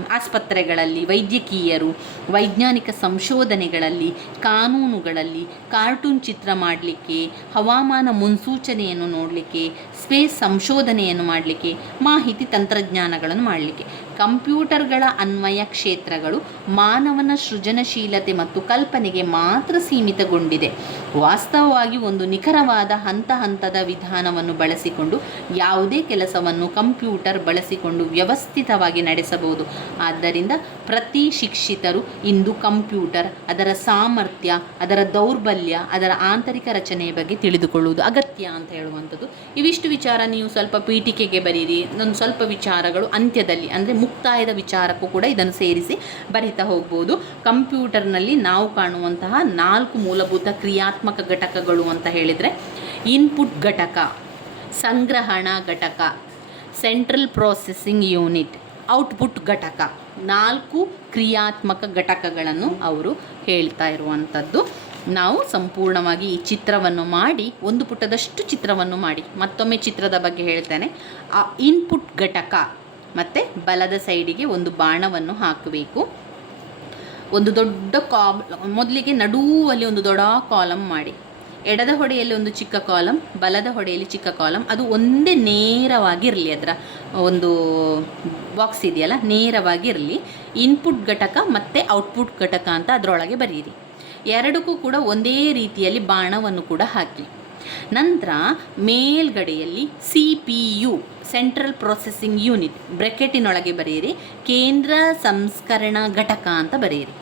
ಆಸ್ಪತ್ರೆಗಳಲ್ಲಿ, ವೈದ್ಯಕೀಯರು, ವೈಜ್ಞಾನಿಕ ಸಂಶೋಧನೆಗಳಲ್ಲಿ, ಕಾನೂನುಗಳಲ್ಲಿ, ಕಾರ್ಟೂನ್ ಚಿತ್ರ ಮಾಡಲಿಕ್ಕೆ, ಹವಾಮಾನ ಮುನ್ಸೂಚನೆಯನ್ನು ನೋಡಲಿಕ್ಕೆ ಸ್ಪೇಸ್ ಸಂಶೋಧನೆಯನ್ನು ಮಾಡಲಿಕ್ಕೆ ಮಾಹಿತಿ ತಂತ್ರಜ್ಞಾನಗಳನ್ನು ಮಾಡಲಿಕ್ಕೆ. ಕಂಪ್ಯೂಟರ್ಗಳ ಅನ್ವಯ ಕ್ಷೇತ್ರಗಳು ಮಾನವನ ಸೃಜನಶೀಲತೆ ಮತ್ತು ಕಲ್ಪನೆಗೆ ಮಾತ್ರ ಸೀಮಿತಗೊಂಡಿದೆ. ವಾಸ್ತವವಾಗಿ ಒಂದು ನಿಖರವಾದ ಹಂತ ಹಂತದ ವಿಧಾನವನ್ನು ಬಳಸಿಕೊಂಡು ಯಾವುದೇ ಕೆಲಸವನ್ನು ಕಂಪ್ಯೂಟರ್ ಬಳಸಿಕೊಂಡು ವ್ಯವಸ್ಥಿತವಾಗಿ ನಡೆಸಬಹುದು. ಆದ್ದರಿಂದ ಪ್ರತಿ ಶಿಕ್ಷಿತರು ಇಂದು ಕಂಪ್ಯೂಟರ್, ಅದರ ಸಾಮರ್ಥ್ಯ, ಅದರ ದೌರ್ಬಲ್ಯ, ಅದರ ಆಂತರಿಕ ರಚನೆಯ ಬಗ್ಗೆ ತಿಳಿದುಕೊಳ್ಳುವುದು ಅಗತ್ಯ ಅಂತ ಹೇಳುವಂಥದ್ದು. ಇವಿಷ್ಟು ವಿಚಾರ ನೀವು ಸ್ವಲ್ಪ ಪೀಠಿಕೆಗೆ ಬರೀರಿ. ಒಂದು ಸ್ವಲ್ಪ ವಿಚಾರಗಳು ಅಂತ್ಯದಲ್ಲಿ, ಅಂದರೆ ಮುಕ್ತಾಯದ ವಿಚಾರಕ್ಕೂ ಕೂಡ ಇದನ್ನು ಸೇರಿಸಿ ಬರಿತಾ ಹೋಗ್ಬೋದು. ಕಂಪ್ಯೂಟರ್ನಲ್ಲಿ ನಾವು ಕಾಣುವಂತಹ ನಾಲ್ಕು ಮೂಲಭೂತ ಕ್ರಿಯಾತ್ಮಕ ಘಟಕಗಳು ಅಂತ ಹೇಳಿದರೆ ಇನ್ಪುಟ್ ಘಟಕ, ಸಂಗ್ರಹಣಾ ಘಟಕ ಸೆಂಟ್ರಲ್ ಪ್ರೊಸೆಸಿಂಗ್ ಯೂನಿಟ್ ಔಟ್ಪುಟ್ ಘಟಕ, ನಾಲ್ಕು ಕ್ರಿಯಾತ್ಮಕ ಘಟಕಗಳನ್ನು ಅವರು ಹೇಳ್ತಾ ಇರುವಂಥದ್ದು. ನಾವು ಸಂಪೂರ್ಣವಾಗಿ ಈ ಚಿತ್ರವನ್ನು ಮಾಡಿ, ಒಂದು ಪುಟದಷ್ಟು ಚಿತ್ರವನ್ನು ಮಾಡಿ, ಮತ್ತೊಮ್ಮೆ ಚಿತ್ರದ ಬಗ್ಗೆ ಹೇಳ್ತೇನೆ. ಆ ಇನ್ಪುಟ್ ಘಟಕ ಮತ್ತು ಬಲದ ಸೈಡಿಗೆ ಒಂದು ಬಾಣವನ್ನು ಹಾಕಬೇಕು. ಒಂದು ದೊಡ್ಡ ಕಾಬ್ ಮೊದಲಿಗೆ ನಡುವಲ್ಲಿ ಒಂದು ದೊಡ್ಡ ಕಾಲಮ್ ಮಾಡಿ. ಎಡದ ಹೊಡೆಯಲ್ಲಿ ಒಂದು ಚಿಕ್ಕ ಕಾಲಮ್ ಬಲದ ಹೊಡೆಯಲ್ಲಿ ಚಿಕ್ಕ ಕಾಲಮ್ ಅದು ಒಂದೇ ನೇರವಾಗಿರಲಿ ಅದರ, ಒಂದು ಬಾಕ್ಸ್ ಇದೆಯಲ್ಲ ನೇರವಾಗಿರಲಿ ಇನ್ಪುಟ್ ಘಟಕ ಮತ್ತು ಔಟ್ಪುಟ್ ಘಟಕ ಅಂತ ಅದರೊಳಗೆ ಬರೀರಿ. ಎರಡಕ್ಕೂ ಕೂಡ ಒಂದೇ ರೀತಿಯಲ್ಲಿ ಬಾಣವನ್ನು ಕೂಡ ಹಾಕಿ. ನಂತರ ಮೇಲ್ಗಡೆಯಲ್ಲಿ C P U central processing unit ಬ್ರೆಕೆಟಿನೊಳಗೆ ಬರೆಯಿರಿ, ಕೇಂದ್ರ ಸಂಸ್ಕರಣಾ ಘಟಕ ಅಂತ ಬರೆಯಿರಿ.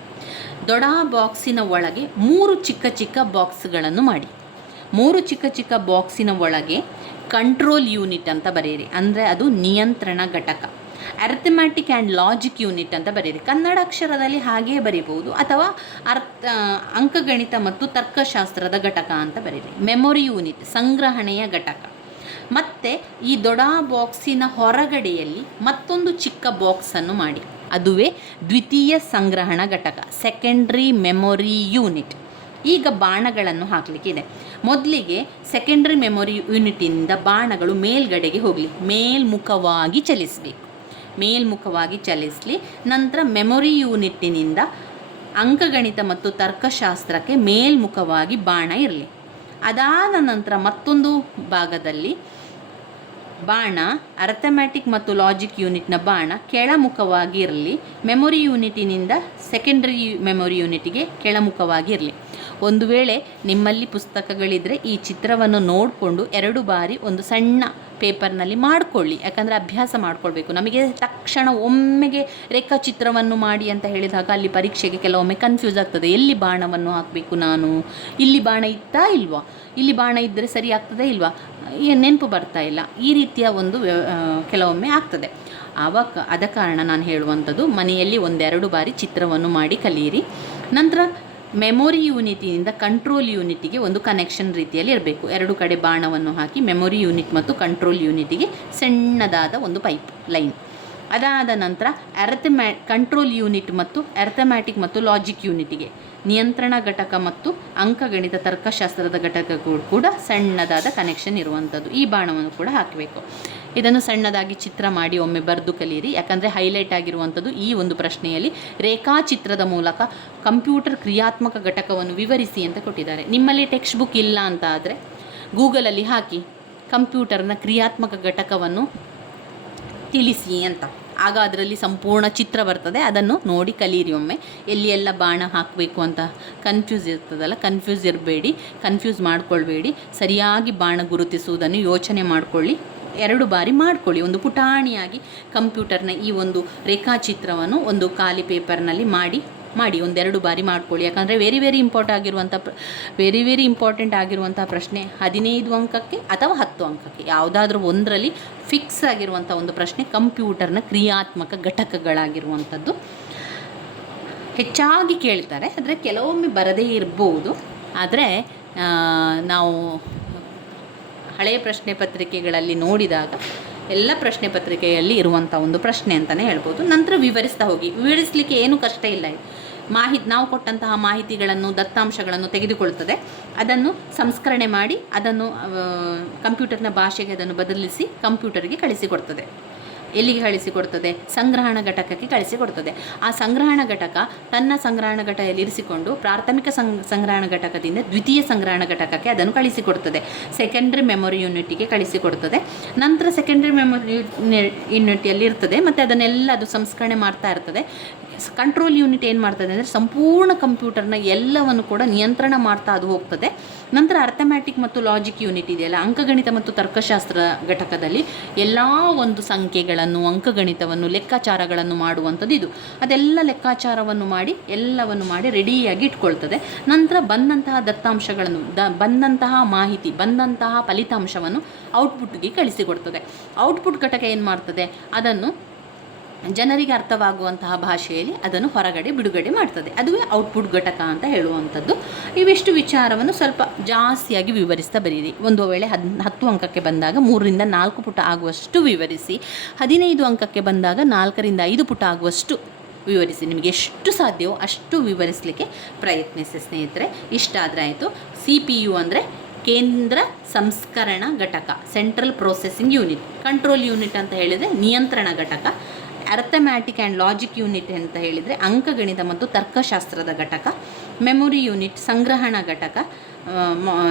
ದೊಡ ಬಾಕ್ಸಿನ ಒಳಗೆ ಮೂರು ಚಿಕ್ಕ ಚಿಕ್ಕ ಬಾಕ್ಸ್ಗಳನ್ನು ಮಾಡಿ. ಮೂರು ಚಿಕ್ಕ ಚಿಕ್ಕ ಬಾಕ್ಸಿನ ಒಳಗೆ ಕಂಟ್ರೋಲ್ ಯೂನಿಟ್ ಅಂತ ಬರೆಯಿರಿ. ಅಂದರೆ ಅದು ನಿಯಂತ್ರಣ ಘಟಕ. ಅರ್ಥಮ್ಯಾಟಿಕ್ ಆ್ಯಂಡ್ ಲಾಜಿಕ್ ಯೂನಿಟ್ ಅಂತ ಬರೀರಿ ಕನ್ನಡ ಅಕ್ಷರದಲ್ಲಿ ಹಾಗೇ ಬರೀಬಹುದು. ಅಥವಾ ಅರ್ಥ ಅಂಕಗಣಿತ ಮತ್ತು ತರ್ಕಶಾಸ್ತ್ರದ ಘಟಕ ಅಂತ ಬರೀರಿ. ಮೆಮೊರಿ ಯೂನಿಟ್ ಸಂಗ್ರಹಣೆಯ ಘಟಕ. ಮತ್ತು ಈ ದೊಡ್ಡ ಬಾಕ್ಸಿನ ಹೊರಗಡೆಯಲ್ಲಿ ಮತ್ತೊಂದು ಚಿಕ್ಕ ಬಾಕ್ಸನ್ನು ಮಾಡಿ. ಅದುವೇ ದ್ವಿತೀಯ ಸಂಗ್ರಹಣ ಘಟಕ ಸೆಕೆಂಡ್ರಿ ಮೆಮೊರಿ ಯೂನಿಟ್ ಈಗ ಬಾಣಗಳನ್ನು ಹಾಕಲಿಕ್ಕಿದೆ ಮೊದಲಿಗೆ ಸೆಕೆಂಡ್ರಿ ಮೆಮೊರಿ ಯೂನಿಟಿಂದ ಬಾಣಗಳು ಮೇಲ್ಗಡೆಗೆ ಹೋಗಲಿ. ಮೇಲ್ಮುಖವಾಗಿ ಚಲಿಸಬೇಕು. ಮೇಲ್ಮುಖವಾಗಿ ಚಲಿಸಲಿ, ನಂತರ ಮೆಮೊರಿ ಯೂನಿಟ್ಟಿನಿಂದ ಅಂಕಗಣಿತ ಮತ್ತು ತರ್ಕಶಾಸ್ತ್ರಕ್ಕೆ ಮೇಲ್ಮುಖವಾಗಿ ಬಾಣ ಇರಲಿ. ಅದಾದ ನಂತರ ಮತ್ತೊಂದು ಭಾಗದಲ್ಲಿ ಬಾಣ ಅರ್ಥಮ್ಯಾಟಿಕ್ ಮತ್ತು ಲಾಜಿಕ್ ಯೂನಿಟ್ನ ಬಾಣ ಕೆಳಮುಖವಾಗಿ ಇರಲಿ. ಮೆಮೊರಿ ಯೂನಿಟಿನಿಂದ ಸೆಕೆಂಡರಿ ಮೆಮೊರಿ ಯೂನಿಟಿಗೆ ಕೆಳಮುಖವಾಗಿ ಇರಲಿ. ಒಂದು ವೇಳೆ ನಿಮ್ಮಲ್ಲಿ ಪುಸ್ತಕಗಳಿದ್ದರೆ ಈ ಚಿತ್ರವನ್ನು ನೋಡಿಕೊಂಡು ಎರಡು ಬಾರಿ ಒಂದು ಸಣ್ಣ ಪೇಪರ್ನಲ್ಲಿ ಮಾಡಿಕೊಳ್ಳಿ. ಯಾಕಂದರೆ ಅಭ್ಯಾಸ ಮಾಡಿಕೊಳ್ಬೇಕು. ನಮಗೆ ತಕ್ಷಣ ಒಮ್ಮೆಗೆ ರೇಖಾಚಿತ್ರವನ್ನು ಮಾಡಿ ಅಂತ ಹೇಳಿದಾಗ ಅಲ್ಲಿ ಪರೀಕ್ಷೆಗೆ ಕೆಲವೊಮ್ಮೆ ಕನ್ಫ್ಯೂಸ್ ಆಗ್ತದೆ. ಎಲ್ಲಿ ಬಾಣವನ್ನು ಹಾಕಬೇಕು ನಾನು? ಇಲ್ಲಿ ಬಾಣ ಇತ್ತಾ ಇಲ್ವಾ? ಇಲ್ಲಿ ಬಾಣ ಇದ್ದರೆ ಸರಿ ಆಗ್ತದೆ ಇಲ್ವಾ? ನೆನಪು ಬರ್ತಾ ಇಲ್ಲ. ಈ ರೀತಿಯ ಒಂದು ಕೆಲವೊಮ್ಮೆ ಆಗ್ತದೆ. ಆವಾಗ ಅದ ಕಾರಣ ನಾನು ಹೇಳುವಂಥದ್ದು, ಮನೆಯಲ್ಲಿ ಒಂದೆರಡು ಬಾರಿ ಚಿತ್ರವನ್ನು ಮಾಡಿ ಕಲಿಯಿರಿ. ನಂತರ ಮೆಮೊರಿ ಯೂನಿಟಿನಿಂದ ಕಂಟ್ರೋಲ್ ಯೂನಿಟಿಗೆ ಒಂದು ಕನೆಕ್ಷನ್ ರೀತಿಯಲ್ಲಿ ಇರಬೇಕು. ಎರಡು ಕಡೆ ಬಾಣವನ್ನು ಹಾಕಿ ಮೆಮೊರಿ ಯೂನಿಟ್ ಮತ್ತು ಕಂಟ್ರೋಲ್ ಯೂನಿಟಿಗೆ ಸಣ್ಣದಾದ ಒಂದು ಪೈಪ್ ಲೈನ್ ಅದಾದ ನಂತರ ಅರ್ಥಮ್ಯಾ ಕಂಟ್ರೋಲ್ ಯೂನಿಟ್ ಮತ್ತು ಅರ್ಥಮ್ಯಾಟಿಕ್ ಮತ್ತು ಲಾಜಿಕ್ ಯೂನಿಟಿಗೆ ನಿಯಂತ್ರಣ ಘಟಕ ಮತ್ತು ಅಂಕಗಣಿತ ತರ್ಕಶಾಸ್ತ್ರದ ಘಟಕಗಳು ಕೂಡ ಸಣ್ಣದಾದ ಕನೆಕ್ಷನ್ ಇರುವಂಥದ್ದು ಈ ಬಾಣವನ್ನು ಕೂಡ ಹಾಕಬೇಕು. ಇದನ್ನು ಸಣ್ಣದಾಗಿ ಚಿತ್ರ ಮಾಡಿ ಒಮ್ಮೆ ಬರೆದು ಕಲಿಯಿರಿ ಯಾಕಂದರೆ ಹೈಲೈಟ್ ಆಗಿರುವಂಥದ್ದು ಈ ಒಂದು ಪ್ರಶ್ನೆಯಲ್ಲಿ ರೇಖಾಚಿತ್ರದ ಮೂಲಕ ಕಂಪ್ಯೂಟರ್ ಕ್ರಿಯಾತ್ಮಕ ಘಟಕವನ್ನು ವಿವರಿಸಿ ಅಂತ ಕೊಟ್ಟಿದ್ದಾರೆ. ನಿಮ್ಮಲ್ಲಿ ಟೆಕ್ಸ್ಟ್ ಬುಕ್ ಇಲ್ಲ ಅಂತ ಆದರೆ ಗೂಗಲಲ್ಲಿ ಹಾಕಿ ಕಂಪ್ಯೂಟರ್ನ ಕ್ರಿಯಾತ್ಮಕ ಘಟಕವನ್ನು ತಿಳಿಸಿ ಅಂತ. ಆಗ ಅದರಲ್ಲಿ ಸಂಪೂರ್ಣ ಚಿತ್ರ ಬರ್ತದೆ. ಅದನ್ನು ನೋಡಿ ಕಲೀರಿ ಒಮ್ಮೆ. ಎಲ್ಲಿ ಎಲ್ಲ ಬಾಣ ಹಾಕಬೇಕು ಅಂತ ಕನ್ಫ್ಯೂಸ್ ಇರ್ತದಲ್ಲ ಕನ್ಫ್ಯೂಸ್ ಇರಬೇಡಿ ಕನ್ಫ್ಯೂಸ್ ಮಾಡಿಕೊಳ್ಬೇಡಿ. ಸರಿಯಾಗಿ ಬಾಣ ಗುರುತಿಸುವುದನ್ನು ಯೋಚನೆ ಮಾಡಿಕೊಳ್ಳಿ. ಎರಡು ಬಾರಿ ಮಾಡ್ಕೊಳ್ಳಿ. ಒಂದು ಪುಟಾಣಿಯಾಗಿ ಕಂಪ್ಯೂಟರ್ನ ಈ ಒಂದು ರೇಖಾಚಿತ್ರವನ್ನು ಒಂದು ಖಾಲಿ ಪೇಪರ್ನಲ್ಲಿ ಮಾಡಿ ಮಾಡಿ ಒಂದೆರಡು ಬಾರಿ ಮಾಡ್ಕೊಳ್ಳಿ. ಯಾಕಂದರೆ ವೆರಿ ವೆರಿ ಇಂಪಾರ್ಟ್ ಆಗಿರುವಂಥ ವೆರಿ ವೆರಿ ಇಂಪಾರ್ಟೆಂಟ್ ಆಗಿರುವಂಥ ಪ್ರಶ್ನೆ ಹದಿನೈದು ಅಂಕಕ್ಕೆ ಅಥವಾ ಹತ್ತು ಅಂಕಕ್ಕೆ, ಯಾವುದಾದ್ರೂ ಒಂದರಲ್ಲಿ ಫಿಕ್ಸ್ ಆಗಿರುವಂಥ ಒಂದು ಪ್ರಶ್ನೆ ಕಂಪ್ಯೂಟರ್ನ ಕ್ರಿಯಾತ್ಮಕ ಘಟಕಗಳಾಗಿರುವಂಥದ್ದು. ಹೆಚ್ಚಾಗಿ ಕೇಳ್ತಾರೆ, ಆದರೆ ಕೆಲವೊಮ್ಮೆ ಬರದೇ ಇರ್ಬೋದು. ಆದರೆ ನಾವು ಹಳೆಯ ಪ್ರಶ್ನೆ ಪತ್ರಿಕೆಗಳಲ್ಲಿ ನೋಡಿದಾಗ ಎಲ್ಲ ಪ್ರಶ್ನೆ ಪತ್ರಿಕೆಯಲ್ಲಿ ಇರುವಂಥ ಒಂದು ಪ್ರಶ್ನೆ ಅಂತಲೇ ಹೇಳ್ಬೋದು. ನಂತರ ವಿವರಿಸ್ತಾ ಹೋಗಿ. ವಿವರಿಸಲಿಕ್ಕೆ ಏನೂ ಕಷ್ಟ ಇಲ್ಲ. ಮಾಹಿತಿ ನಾವು ಕೊಟ್ಟಂತಹ ಮಾಹಿತಿಗಳನ್ನು, ದತ್ತಾಂಶಗಳನ್ನು ತೆಗೆದುಕೊಳ್ತದೆ. ಅದನ್ನು ಸಂಸ್ಕರಣೆ ಮಾಡಿ, ಅದನ್ನು ಕಂಪ್ಯೂಟರ್ನ ಭಾಷೆಗೆ ಅದನ್ನು ಬದಲಿಸಿ ಕಂಪ್ಯೂಟರ್ಗೆ ಕಳಿಸಿಕೊಡ್ತದೆ. ಎಲ್ಲಿಗೆ ಕಳಿಸಿಕೊಡ್ತದೆ? ಸಂಗ್ರಹಣ ಘಟಕಕ್ಕೆ ಕಳಿಸಿಕೊಡ್ತದೆ. ಆ ಸಂಗ್ರಹಣ ಘಟಕ ತನ್ನ ಸಂಗ್ರಹಣ ಘಟಕದಲ್ಲಿ ಇರಿಸಿಕೊಂಡು ಪ್ರಾಥಮಿಕ ಸಂ, ಸಂಗ್ರಹಣ ಘಟಕದಿಂದ ದ್ವಿತೀಯ ಸಂಗ್ರಹಣ ಘಟಕಕ್ಕೆ ಅದನ್ನು ಕಳಿಸಿಕೊಡ್ತದೆ. Secondary memory ಯೂನಿಟಿಗೆ ಕಳಿಸಿಕೊಡ್ತದೆ. ನಂತರ ಸೆಕೆಂಡ್ರಿ ಮೆಮೊರಿ ಯೂನಿಟಿಯಲ್ಲಿ ಇರ್ತದೆ. ಮತ್ತು ಅದನ್ನೆಲ್ಲ ಅದು ಸಂಸ್ಕರಣೆ ಮಾಡ್ತಾ ಇರ್ತದೆ. ಕಂಟ್ರೋಲ್ ಯೂನಿಟ್ ಏನು ಮಾಡ್ತದೆ ಅಂದರೆ ಸಂಪೂರ್ಣ ಕಂಪ್ಯೂಟರ್ನ ಎಲ್ಲವನ್ನು ಕೂಡ ನಿಯಂತ್ರಣ ಮಾಡ್ತಾ ಅದು ಹೋಗ್ತದೆ. ನಂತರ ಅರ್ಥಮ್ಯಾಟಿಕ್ ಮತ್ತು ಲಾಜಿಕ್ ಯೂನಿಟ್ ಇದೆಯಲ್ಲ ಅಂಕಗಣಿತ ಮತ್ತು ತರ್ಕಶಾಸ್ತ್ರ ಘಟಕದಲ್ಲಿ ಎಲ್ಲ ಒಂದು ಸಂಖ್ಯೆಗಳನ್ನು, ಅಂಕಗಣಿತವನ್ನು, ಲೆಕ್ಕಾಚಾರಗಳನ್ನು ಮಾಡುವಂಥದ್ದು ಇದು. ಅದೆಲ್ಲ ಲೆಕ್ಕಾಚಾರವನ್ನು ಮಾಡಿ, ಎಲ್ಲವನ್ನು ಮಾಡಿ ರೆಡಿಯಾಗಿ ಇಟ್ಕೊಳ್ತದೆ. ನಂತರ ಬಂದಂತಹ ದತ್ತಾಂಶಗಳನ್ನು, ದ, ಬಂದಂತಹ ಮಾಹಿತಿ, ಬಂದಂತಹ ಫಲಿತಾಂಶವನ್ನು ಔಟ್ಪುಟ್ಗೆ ಕಳಿಸಿಕೊಡ್ತದೆ. ಔಟ್ಪುಟ್ ಘಟಕ ಏನು ಮಾಡ್ತದೆ? ಅದನ್ನು ಜನರಿಗೆ ಅರ್ಥವಾಗುವಂತಹ ಭಾಷೆಯಲ್ಲಿ ಅದನ್ನು ಹೊರಗಡೆ ಬಿಡುಗಡೆ ಮಾಡ್ತದೆ. ಅದುವೇ ಔಟ್ಪುಟ್ ಘಟಕ ಅಂತ ಹೇಳುವಂಥದ್ದು. ಇವಿಷ್ಟು ವಿಚಾರವನ್ನು ಸ್ವಲ್ಪ ಜಾಸ್ತಿಯಾಗಿ ವಿವರಿಸ್ತಾ ಬರೀರಿ. ಒಂದು ವೇಳೆ ಹದ್, ಹತ್ತು ಅಂಕಕ್ಕೆ ಬಂದಾಗ ಮೂರರಿಂದ ನಾಲ್ಕು ಪುಟ ಆಗುವಷ್ಟು ವಿವರಿಸಿ, ಹದಿನೈದು ಅಂಕಕ್ಕೆ ಬಂದಾಗ ನಾಲ್ಕರಿಂದ ಐದು ಪುಟ ಆಗುವಷ್ಟು ವಿವರಿಸಿ, ನಿಮಗೆ ಎಷ್ಟು ಸಾಧ್ಯವೋ ಅಷ್ಟು ವಿವರಿಸಲಿಕ್ಕೆ ಪ್ರಯತ್ನಿಸಿ ಸ್ನೇಹಿತರೆ. ಇಷ್ಟ ಆದರೆ ಆಯಿತು ಸಿ ಪಿ ಯು ಅಂದರೆ ಕೇಂದ್ರ ಸಂಸ್ಕರಣ ಘಟಕ central processing unit control unit ಅಂತ ಹೇಳಿದರೆ ನಿಯಂತ್ರಣ ಘಟಕ. ಅರ್ಥಮ್ಯಾಟಿಕ್ ಆ್ಯಂಡ್ ಲಾಜಿಕ್ ಯೂನಿಟ್ ಅಂತ ಹೇಳಿದರೆ ಅಂಕಗಣಿತ ಮತ್ತು ತರ್ಕಶಾಸ್ತ್ರದ ಘಟಕ ಮೆಮೊರಿ ಯೂನಿಟ್ ಸಂಗ್ರಹಣ ಘಟಕ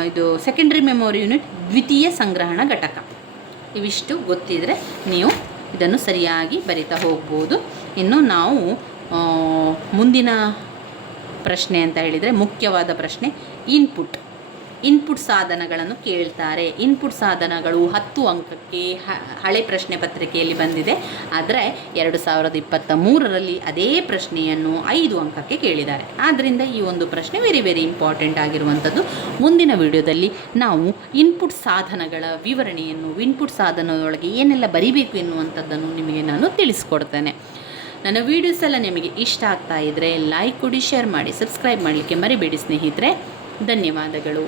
ಇದು ಸೆಕೆಂಡ್ರಿ ಮೆಮೊರಿ ಯೂನಿಟ್ ದ್ವಿತೀಯ ಸಂಗ್ರಹಣ ಘಟಕ. ಇವಿಷ್ಟು ಗೊತ್ತಿದ್ದರೆ ನೀವು ಇದನ್ನು ಸರಿಯಾಗಿ ಬರಿತಾ ಹೋಗ್ಬೋದು. ಇನ್ನು ನಾವು ಮುಂದಿನ ಪ್ರಶ್ನೆ ಅಂತ ಹೇಳಿದರೆ ಮುಖ್ಯವಾದ ಪ್ರಶ್ನೆ ಇನ್ಪುಟ್ ಇನ್ಪುಟ್ ಸಾಧನಗಳನ್ನು ಕೇಳ್ತಾರೆ. ಇನ್ಪುಟ್ ಸಾಧನಗಳು ಹತ್ತು ಅಂಕಕ್ಕೆ ಹಳೆ ಪ್ರಶ್ನೆ ಪತ್ರಿಕೆಯಲ್ಲಿ ಬಂದಿದೆ. ಆದರೆ ಎರಡು ಸಾವಿರದ ಇಪ್ಪತ್ತ ಮೂರರಲ್ಲಿ ಅದೇ ಪ್ರಶ್ನೆಯನ್ನು ಐದು ಅಂಕಕ್ಕೆ ಕೇಳಿದ್ದಾರೆ. ಆದ್ದರಿಂದ ಈ ಒಂದು ಪ್ರಶ್ನೆ ವೆರಿ ವೆರಿ ಇಂಪಾರ್ಟೆಂಟ್ ಆಗಿರುವಂಥದ್ದು. ಮುಂದಿನ ವಿಡಿಯೋದಲ್ಲಿ ನಾವು ಇನ್ಪುಟ್ ಸಾಧನಗಳ ವಿವರಣೆಯನ್ನು ಇನ್ಪುಟ್ ಸಾಧನದೊಳಗೆ ಏನೆಲ್ಲ ಬರಿಬೇಕು ಎನ್ನುವಂಥದ್ದನ್ನು ನಿಮಗೆ ನಾನು ತಿಳಿಸ್ಕೊಡ್ತೇನೆ. ನನ್ನ ವೀಡಿಯೋಸ್ ಎಲ್ಲ ನಿಮಗೆ ಇಷ್ಟ ಆಗ್ತಾ ಇದ್ದರೆ ಲೈಕ್ ಕೊಡಿ ಶೇರ್ ಮಾಡಿ ಸಬ್ಸ್ಕ್ರೈಬ್ ಮಾಡಲಿಕ್ಕೆ ಮರಿಬೇಡಿ ಸ್ನೇಹಿತರೆ. ಧನ್ಯವಾದಗಳು.